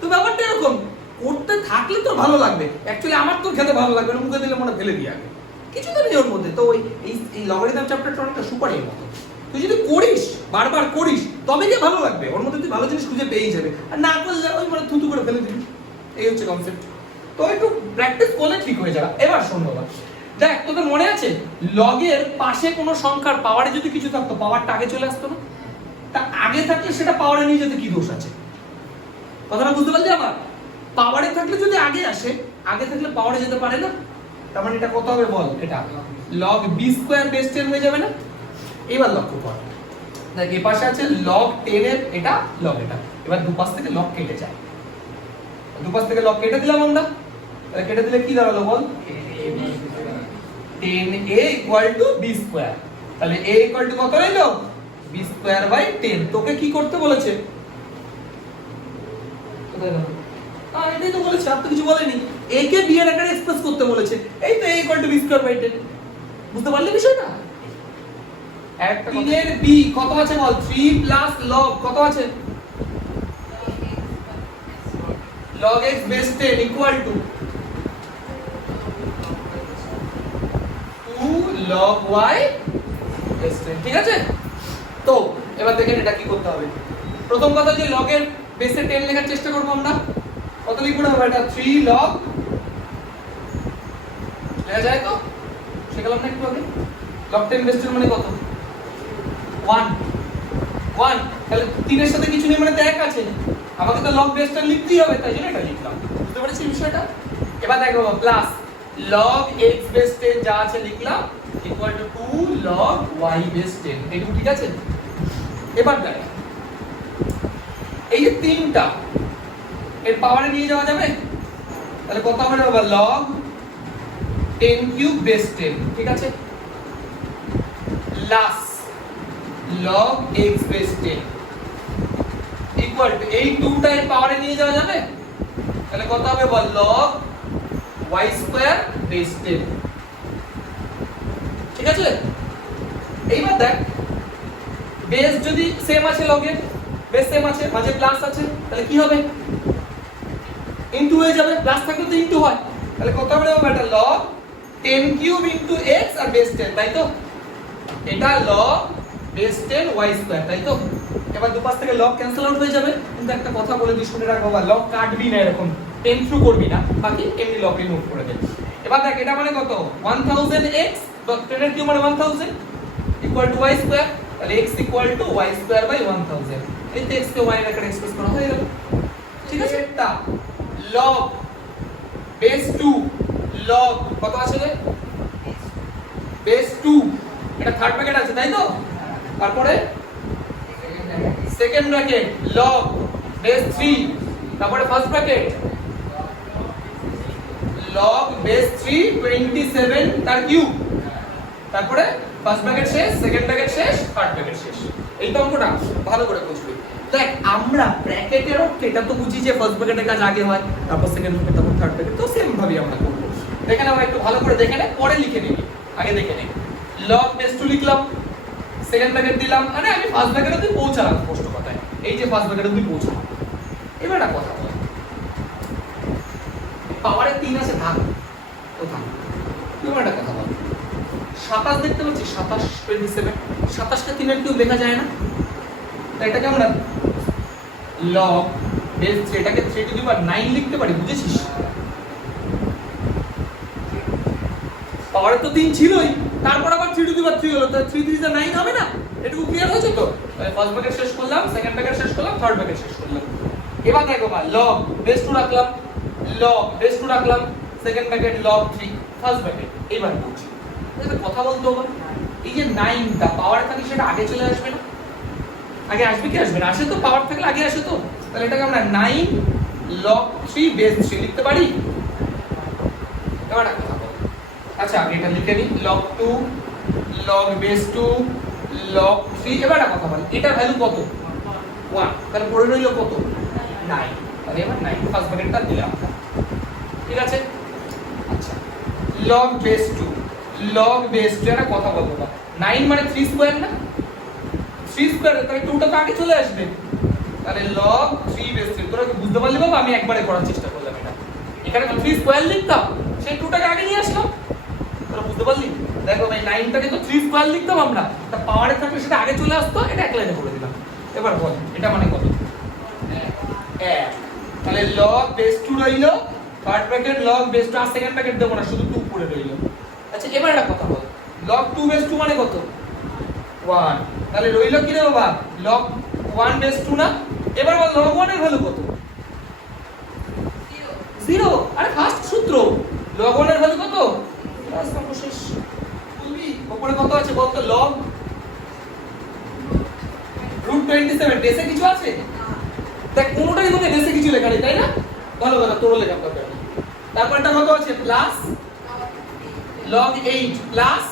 তো ব্যাপারটা এরকম, করতে থাকলে তো ভালো লাগবে। অ্যাকচুয়ালি আমার তো খেতে ভালো লাগবে না, মুখে দিলে মনে ফেলে দিয়ে আগে কিছু তো নেই ওর মধ্যে। তো ওই এই লগারিদম চ্যাপ্টারটা অনেকটা সুপারির মতো, তুই যদি করিস বারবার করিস তবে গিয়ে ভালো লাগবে, ওর মধ্যে তুই ভালো জিনিস খুঁজে পেয়েই যাবে। আর না করলে ওই মানে থুতু করে ফেলে দিবি, এই হচ্ছে কনসেপ্ট। তো একটু প্র্যাকটিস করলে ঠিক হয়ে যাবে। এবার শোন বাবা, দেখ তোদের মনে আছে লগের পাশে কোনো সংখ্যার পাওয়ারে যদি কিছু থাকতো, পাওয়ারটা আগে চলে আসতো না? তা আগে থাকলে সেটা পাওয়ারে নিয়ে যেতে কি দোষ আছে? কথাটা বুঝতে পারলি? আবার পাওয়ারে থাকলে যদি আগে আসে, আগে থাকলে পাওয়ারে যেতে পারে না, তার মানে এটা কত হবে বল? এটা log b স্কয়ার বেস 10 হয়ে যাবে না? এবার লক্ষ্য কর, দেখ এই পাশে আছে log 10 এর এটা log এটা, এবার দুপাশ থেকে log কেটে যায়, দুপাশ থেকে log কেটে দিলাম আমরা, তাহলে কেটে দিলে কি দাঁড়ালো বল? 10a equal to b square. তাহলে a ইকুয়াল টু কত রইলো? b square by 10। তোকে কি করতে বলেছে? কোথায় গেল? এটাই তো বলেছে, আর তো কিছু বলেনি। a কে b এর আকারে এক্সপ্রেস করতে বলেছে, এই তো a equal to b square by 10। বুঝতে পারলি বিষয়টা? 3 এর b কত আছে বল? 3 প্লাস log কত আছে? log x base 10 equal to 2 log y base 10। ঠিক আছে? তো এবার দেখেন এটা কি করতে হবে। প্রথম কথা যে log এর বেসে 10 লেখার চেষ্টা করব আমরা। কত লিখব না এটা 3 log লেখা যায় তো? শিখলাম না একটু আগে। log 10 বেস 10 মানে কত? 1 1। তাহলে 3 এর সাথে কিছু নেই মানে তো 1 আছে। আমাকে তো log বেস 10 লিখতেই হবে, তাই জন্য এটা লিখলাম। বুঝতে পারছিস বিষয়টা? এবার দেখো প্লাস log x বেস 10 যা আছে লিখলাম equal to 2 log y base 10। এইটুকু ঠিক আছে? এবার দেখ এই যে তিনটা এর পাওয়ারে নিয়ে যাওয়া যাবে, তাহলে কত হবে বাবা? log 10 কিউব বেস 10, ঠিক আছে? Plus log x base 10 equal to এই 2টা এর পাওয়ারে নিয়ে যাওয়া যাবে, তাহলে কত হবে বল? log y স্কয়ার বেস 10, ঠিক আছে? এইবার দেখ বেস যদি সেম আছে, লগের বেস সেম আছে, মাঝে প্লাস আছে, তাহলে কি হবে? ইনটু হয়ে যাবে, প্লাস থাকলে তো ইনটু হয়। তাহলে কত হবে বাবা? এটা log 10 কিউব ইনটু x আর বেস 10, তাই তো? এটা log বেস 10 y স্কয়ার, তাই তো? এবার দুপাশ থেকে log ক্যান্সেল আউট হয়ে যাবে, কিন্তু একটা কথা বলে দিই শুনে রাখ বাবা, log কাটবি না, এরকম 10 থ্রু করবি না, বাকি এমনি log রিমুভ করে দে। এবার দেখ এটা মানে কত? 1000x 10 এর কিউব মানে 1000 ইকুয়াল টু y স্কয়ার, তাহলে x equal to y square by 1000। এই তো x কে y এর আকারে এক্সপ্রেস করা হয়ে গেল, ঠিক আছে? এটা log বেস 2 log কত আছে রে? বেস 2, এটা থার্ড ব্র্যাকেট আছে, তাই তো? তারপরে সেকেন্ড ব্র্যাকেট log বেস 3, তারপরে ফার্স্ট ব্র্যাকেট log বেস 3 27 তার কিউব, তারপরে ফার্স্ট ব্র্যাকেট শেষ, সেকেন্ড ব্র্যাকেট শেষ, থার্ড ব্র্যাকেট শেষ। এই তো অঙ্কটা ভালো করে বুঝবি। দেখ আমরা ব্র্যাকেটের অর্থ এটা তো বুঝি যে ফার্স্ট ব্র্যাকেটের কাজ আগে হয়, তারপর সেকেন্ড ব্র্যাকেট, তারপর থার্ড ব্র্যাকেট, তো সেম ভাবেই আমরা করব। দেখে নাও একটু ভালো করে দেখে নে, পরে লিখে নিবি, আগে দেখে নে। log বেস 2 লিখলাম, সেকেন্ড ব্র্যাকেট দিলাম, মানে আমি ফার্স্ট ব্র্যাকেটে তুই পৌঁছালাম, স্পষ্ট কথায় এই যে ফার্স্ট ব্র্যাকেটে তুই পৌঁছালাম। এবার একটা কথা বল, পাওয়ারে 3 আছে ভাগ, তো ভাগ। তুই একটা কথা বল, 27 দেখতে পাচ্ছিস? 27 27, 27 কে 3 এর কিউব লেখা যায় না, তাই এটাকে আমরা log বেস 3, এটাকে 3 টু দি পাওয়ার 9 লিখতে পারি, বুঝেছিস? পাওয়ারে তো 3 ছিলই, তারপর আবার 3 টু দি পাওয়ার 3 হলো, তাহলে 3 3 9 হবে না? এটুকু ক্লিয়ার হয়েছে তো? তাহলে ফার্স্ট ব্র্যাকেট শেষ করলাম, সেকেন্ড ব্র্যাকেট শেষ করলাম, থার্ড ব্র্যাকেট শেষ করলাম। এবার দেখো বা log বেস 2 রাখলাম, log বেস 2 রাখলাম, second bracket log 3, first bracket. এবার বুঝছি এটা কথা বলতে হবে, এই যে 9টা পাওয়ারে থাকে সেটা আগে চলে আসবে না? আগে আসবে কি আসবে না? আসে তো, পাওয়ার থাকলে আগে আসে তো। তাহলে এটাকে আমরা 9 log 3 বেস 3 লিখতে পারি। এবার একটা কথা বল, আচ্ছা আমি এটা লিখে নিই, log 2 log বেস 2 log 3। এবার একটা কথা বল, এটার ভ্যালু কত? 1, তাহলে পড়ে রইল কত? 9। তাহলে এবার 9 ফার্স্ট ব্র্যাকেটটা দিলাম, ঠিক আছে? আচ্ছা log বেস 2 log বেস 2, একটা কথা বলবো না, 9 মানে 3 স্কয়ার না? 3 স্কয়ার, তাহলে 2টা তো আগে চলে আসবে, তাহলে log 3 বেস 3। তোরা কি বুঝতে পারলি বাবা? আমি একবারে করার চেষ্টা করলাম এটা, এখানে তো 3 স্কয়ার লিখতাম, সেই 2টাকে আগে নিয়ে আসলাম, তোরা বুঝতে পারলি? দেখো ভাই 9টাকে তো 3 স্কয়ার লিখতাম আমরা, তা পাওয়ারে থাকলে সেটা আগে চলে আসতো, এটা এক লাইনে করে দিলাম। এবার বল এটা মানে কত? 1। তাহলে log বেস 2 রইলো, থার্ড ব্র্যাকেট log বেস 2, আর সেকেন্ড ব্র্যাকেট দেব না, শুধু 2 পড়ে রইলো। আচ্ছা এবার একটা কথা বল, log 2 বেস 2 মানে কত? 1। তাহলে রইলো কি রে বাবা? log 1 বেস 2 না? এবার বল log 1 এর ভ্যালু কত? 0। আরে ফার্স্ট সূত্র, log 1 এর ভ্যালু কত? বাস অঙ্ক শেষ। বলবি উপরে কত আছে বল তো? log √27, ডেসে কিছু আছে? দেখ কোনোটাই মনে ডেসে কিছু লেখা নেই, তাই না? ভালো কথা, তোর লেখা দরকার নেই। তারপর এটা কত আছে? প্লাস log 8 প্লাস,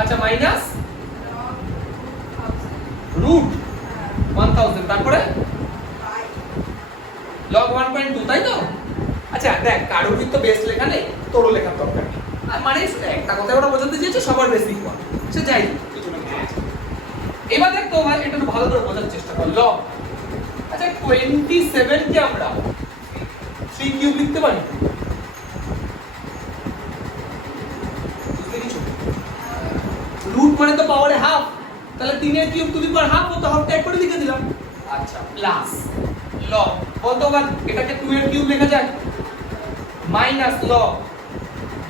আচ্ছা মাইনাস √1000, তারপরে log 1.2, তাই তো? আচ্ছা দেখ কারোর তো বেস লেখা নেই, তোরও লেখার দরকার নেই। আর মানে একটা কথা ওরা বোঝাতে চেয়েছে সবার বেসিক ওয়ান, সে যাই কিছু না কিছু আছে। এবার দেখ তো ভাই এটা একটু ভালো করে বোঝার চেষ্টা কর। log, আচ্ছা 27 কে আমরা 3 কিউব লিখতে পারি? রুট মানে তো পাওয়ারে হাফ, তাহলে 3 এর cube two the power half, তো হাফটা এক করে লিখে দিলাম। আচ্ছা প্লাস লগ বলতো বা এটাকে 2 এর কিউব লেখা যায় মাইনাস লগ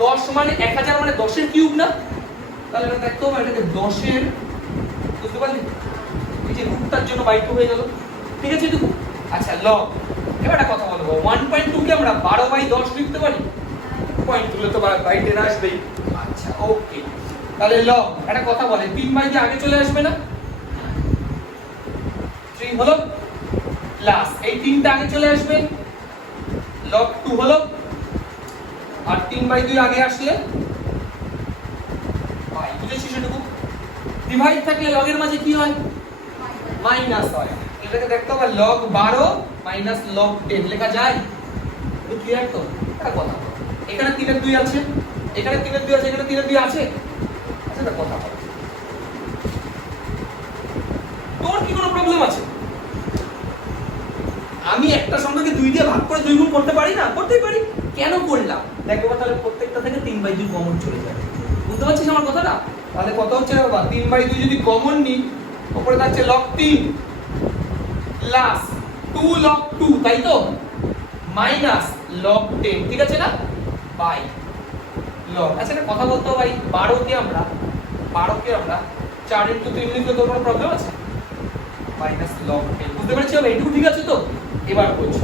10 মানে 1000 মানে 10 এর কিউব না, তাহলে এটা দেখতো এটাকে 10 এর, বুঝতে পারলি, এই যে রুটটার জন্য বাই 2 হয়ে গেল, ঠিক আছে এটুকু। আচ্ছা লগ, এবার একটা কথা বলবো 1.2 কে আমরা 12/10 লিখতে পারি, পয়েন্ট তুলে তো বাই 10 আসবেই। আচ্ছা ওকে, তাহলে লগ একটা কথা বলে 3 বাই দিয়ে আগে চলে আসবে না, 3 হলো প্লাস এই 3টা আগে চলে আসবে, লগ 2 হলো, আর 3/2 আগে আসলে বাই, বুঝেছিস এটুকু। ডিভাইড থাকলে লগের মাঝে কি হয়, মাইনাস হয়, এটাকে দেখতে হবে log 12 মাইনাস log 10 লেখা যায়, এটা ক্লিয়ার তো? একটা কথা বল, এখানে 3 এর 2 আছে, এখানে 3 এর 2 আছে, এখানে 3 এর 2 আছে, আচ্ছা একটা কথা বল, তোর কি কোনো প্রবলেম আছে? আমি একটা সংখ্যাকে 2 দিয়ে ভাগ করে 2 গুণ করতে পারি না? করতেই পারি, কেন করলাম দেখো, তাহলে প্রত্যেকটা থেকে 3/2 কমন চলে যাবে, বুঝতে পারছিস আমার কথাটা? তাহলে কত হচ্ছে বাবা, 3/2 যদি কমন নিই উপরে থাকছে log 3 প্লাস 2 log 2, তাই তো, মাইনাস log 10, ঠিক আছে না, বাই log। আচ্ছা একটা কথা বলতো ভাই, 12 কে আমরা 4 * 3 লিখলে তো কোনো প্রবলেম আছে, মাইনাস log 10, বুঝতে পেরেছো? এইটুকু ঠিক আছে তো? এবার বলছি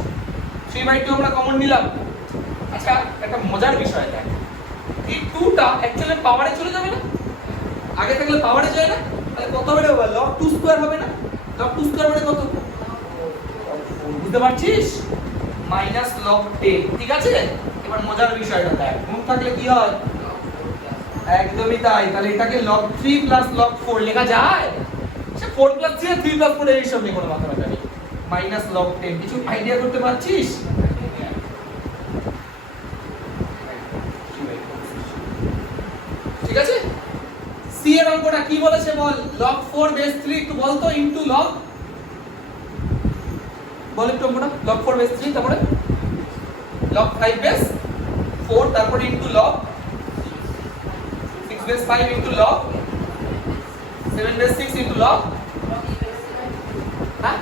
3/2 আমরা কমন নিলাম। আচ্ছা একটা মজার বিষয় দেখ, এই 2টা অ্যাকচুয়ালি পাওয়ারে চলে যাবে না, আগে থাকলে পাওয়ারে যায় না, তাহলে কত হবে বাবা, log 2 স্কয়ার হবে না, log 2 স্কয়ার মানে কত, বুঝতে পারছিস, মাইনাস log 10, ঠিক আছে। এবার মজার বিষয়টা দেখ, গুণ থাকলে কি হয়, একদমই তাই, তাহলে এটাকে log 3 প্লাস log 4 লেখা যায়, সে 4 প্লাস 3 আর 3 প্লাস 4 এর হিসাব নিয়ে কোনো মাথা ব্যথা নেই, মাইনাস log 10, কিছু আইডিয়া করতে পারছিস? ঠিক আছে, সি এর অঙ্কটা কি বলেছে বল, log 4 বেস 3 একটু বল তো, ইনটু log, বল একটু অঙ্কটা, log 4 বেস 3 তারপরে log 5 বেস 4 তারপরে into log 6 base 5 into log 7 base 6 into log, হ্যাঁ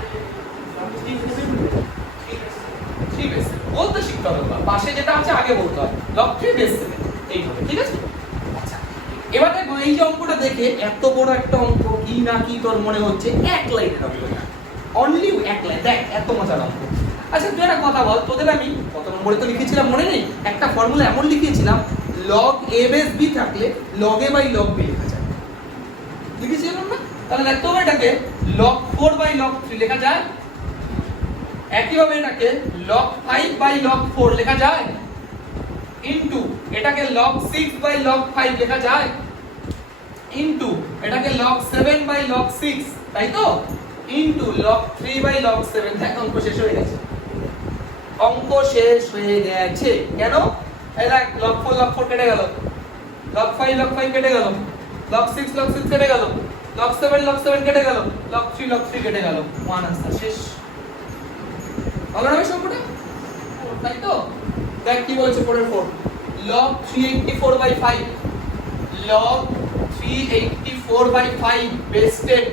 3 বেস বলতে শিখতে হবে, পাশে যেটা আছে আগে বলতে হবে, log 3 বেস 7 এইভাবে, ঠিক আছে। আচ্ছা এবার দেখো এই যে অঙ্কটা দেখে এত বড় একটা অঙ্ক কি না কি তোর মনে হচ্ছে, এক লাইনের অঙ্ক, অনলি এক লাইন, দেখ এত মজার অঙ্ক। আচ্ছা তুই একটা কথা বল, তোদের আমি কত নম্বরে তো লিখেছিলাম মনে নেই, একটা ফর্মুলা এমন লিখিয়েছিলাম log a বেস b থাকলে log a by log b লেখা যায়, লিখেছিলাম না? তাহলে দেখতে হবে এটাকে log 4 বাই log 3 লেখা যায়, একইভাবে এটাকে log 5 বাই log 4 লেখা যায়, ইনটু এটাকে log 6 বাই log 5 লেখা যায়, ইনটু এটাকে log 7 বাই log 6, তাই তো, ইনটু log 3 বাই log 7, দেখ অঙ্ক শেষ হয়ে গেছে, অঙ্ক শেষ হয়ে গেছে, কেন? এই দেখ log 4 কেটে গেল, log 5 কেটে গেল, log 6 কেটে গেল, log 7 কেটে গেল, log 3 কেটে গেল, ওয়ান আনসার শেষ, ভালো হবে সম্পূর্ণ, তাই তো। দেখ কি বলেছে পরের 4, log 384 by 5, log 384 by 5 base 10,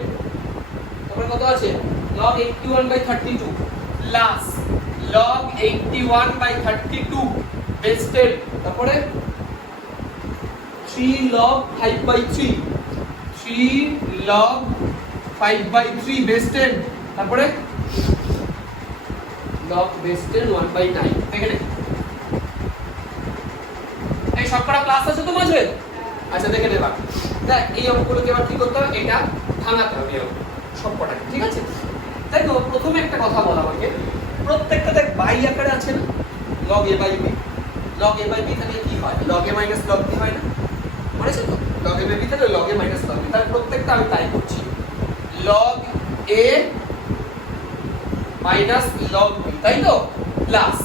তারপরে কত আছে, log 81 by 32 plus log 81 by 32 base 10, তারপরে 3 log 5 by 3, 3 log 5 by 3 base 10, তারপরে log বেস 10 1 বাই 9, এখানে এই সবকটা ক্লাস আছে তো মাঝে, আচ্ছা দেখে নেবা, দেখ এই অঙ্কগুলোকে এবার কি করতে হবে, এটা ভাঙাতে হবে সবকটা, ঠিক আছে। দেখো প্রথমে একটা কথা বলা আমাকে, প্রত্যেকটা দেখ বাই আকারে আছে না, log a by b, log a by b তাহলে কি হয়, log a minus log b হয় না, বুঝেছো তো, log a বাই b তাহলে log a minus log b, তাহলে প্রত্যেকটা আমি তাই করছি, log a minus log b, তাই তো, plus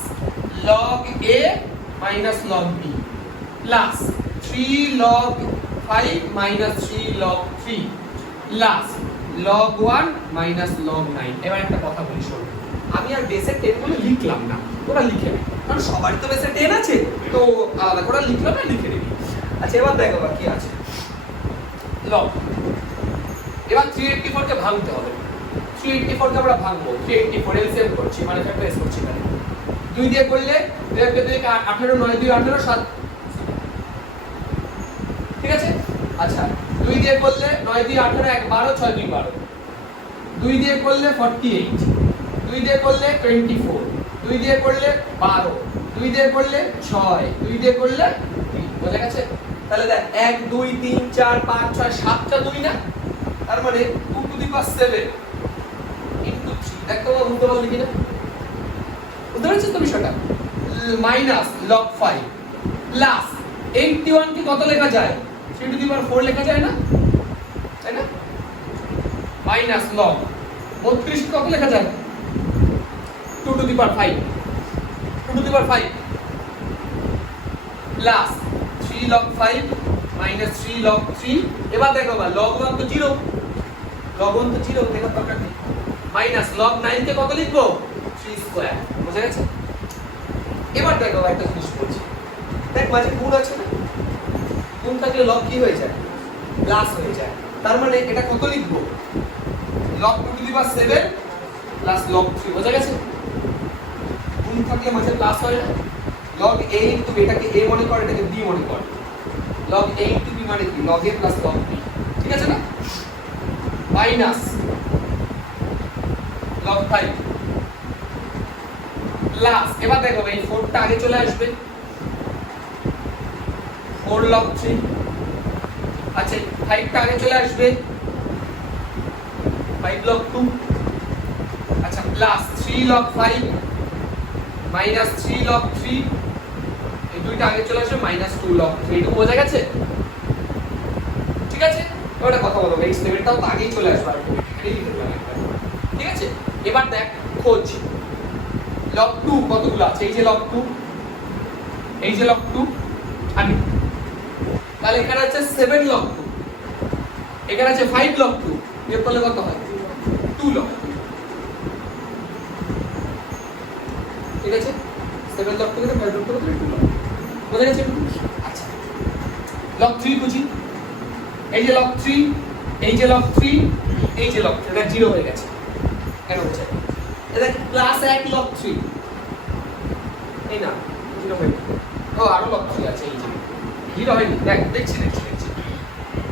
log a minus log b plus 3 log 5 minus 3 log 3 plus log 1 minus log 9। এবার একটা কথা বলি শোন, আমি আর বেসে 10 বলে লিখলাম না, তোরা লিখে নে, কারণ সবারই তো বেসে 10 আছে, তো আলাদা করে লিখলাম না, লিখে নিবি। আচ্ছা এবার দেখো কি আছে, log, এবার 384 কে ভাঙতে হবে, 384 কে আমরা ভাঙবো 384 এলসিএম করছি মানে ফ্যাক্টরাইজ করছি না 2 দিয়ে করলে 2 কে 2 18 9 2 18 7 ঠিক আছে আচ্ছা 2 দিয়ে করলে 9 2 18 1 12 6 2 12 2 দিয়ে করলে 48 2 দিয়ে করলে 24 2 দিয়ে করলে 12 2 দিয়ে করলে 6 2 দিয়ে করলে 3 বোঝা গেছে তাহলে দেখ 1 2 3 4 5 6 7টা 2 না তার মানে 2 টু দি পাওয়ার 7 ইনটু 3 দেখো বুঝতে পারলি কিনা বুঝতে পারছিস তো বিষয়টা মাইনাস log 5 প্লাস 81 কে কত লেখা যায় 3 টু দি পাওয়ার 4 লেখা যায় না তাই না মাইনাস log 32 কত লেখা যায় 2 two the power 5 2 two the power 5 plus 3 log 5 minus 3 log 3 এবার দেখো বা log 1 তো 0 log 1 তো 0 দেখার দরকার নেই মাইনাস log 9 কে কত লিখবো 3 স্কয়ার বুঝা গেছে এবার দেখো একটা জিনিস বলছি দেখ মাঝে গুণ আছে না গুণ থাকলে log কি হয়ে যায় প্লাস হয়ে যায় তার মানে এটা কত লিখবো log 2 two the power 7 plus log 3 বুঝা গেছে গুণ থাকলে মাঝে প্লাস হয় না log a ইনটু এটাকে a মনে কর এটাকে b মনে কর log a ইনটু b মানে কি log a plus log b ঠিক আছে না মাইনাস log 5 প্লাস এবার দেখো এই 4 টা আগে চলে আসবে 4 log 3 আচ্ছা 5 টা আগে চলে আসবে 5 log 2 আচ্ছা প্লাস 3 log 5 মাইনাস 3 log 3 এই দুইটা আগে চলে আসবে মাইনাস 2 log 3 এটা বোঝা গেছে ঠিক আছে ওটা কথা বলবো এই স্টেটমেন্টটাও তো আগেই চলে আসবে ঠিক আছে এবার দেখ খোঁজ log 2 কতগুলো আছে এই যে log 2 এই যে log 2 আমি তাহলে এখানে আছে 7 log 2 এখানে আছে 5 log 2 এর ফলে কত হয় 2 log 2 ঠিক আছে 7 log 2 থেকে 5 log 2 থেকে 2 log বোঝা গেছে আচ্ছা log 3 বুঝি এই যে log 3 এই যে log 3 এই যে log 3 এটা 0 হয়ে গেছে কেন হচ্ছে এটা প্লাস 1 log 3 এই না 0 হয়ে ও আরো log 3 আছে এই যে 0 হয়নি দেখ দেখছি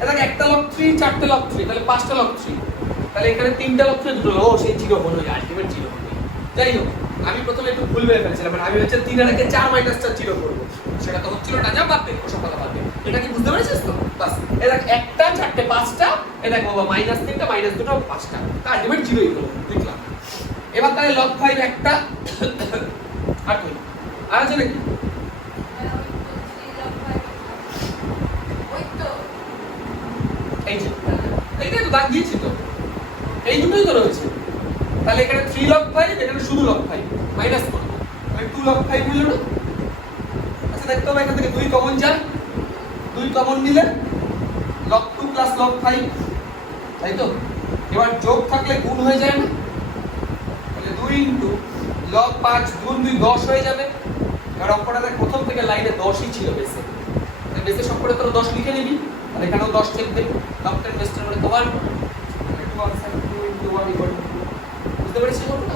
এটা একটা log 3 চারটে log 3 তাহলে পাঁচটা log 3 তাহলে এখানে তিনটা log 3 দুটো ও সেই 0 হলো আলটিমেট 0 হলো যাই হোক আমি প্রথমে একটু ভুল হয়ে ফেলছিলাম মানে আমি হচ্ছে 3 এর আগে 4 মাইনাসটা 0 করব সেটা তো হচ্ছিল না যা বাদ দে ওসব কথা বাদ দে এটা কি বুঝতে পেরেছিস তো বাস এটা একটা চারটে পাঁচটা এটা বাবা মাইনাস 3টা মাইনাস 2টা পাঁচটা তা আলটিমেট 0ই হলো দেখলাম এবার তাহলে log 5 একটা আর কই আর আছে নাকি এই যে এইটা তো দাগ দিয়েছি তো এই দুটোই তো রয়েছে তাহলে এখানে 3 log 5 এখানে শুধু log 5 মাইনাস করব তাহলে 2 log 5 হলো না আচ্ছা দেখতে হবে এখান থেকে 2 কমন যায় 2 কমন নিলে log 2 প্লাস log 5 তাই তো এবার যোগ থাকলে গুণ হয়ে যায় না তাহলে 2 ইনটু log 5 গুণ 2 10 হয়ে যাবে এবার অঙ্কটা দেখ প্রথম থেকে লাইনে 10ই ছিল বেসে তাই বেসে সবকটা তোরা 10 লিখে নিবি আর এখানেও 10 লিখবে log 10 বেসটার মানে তো 1 2 1 7 2 1 বুঝতে পেরেছিস কতটা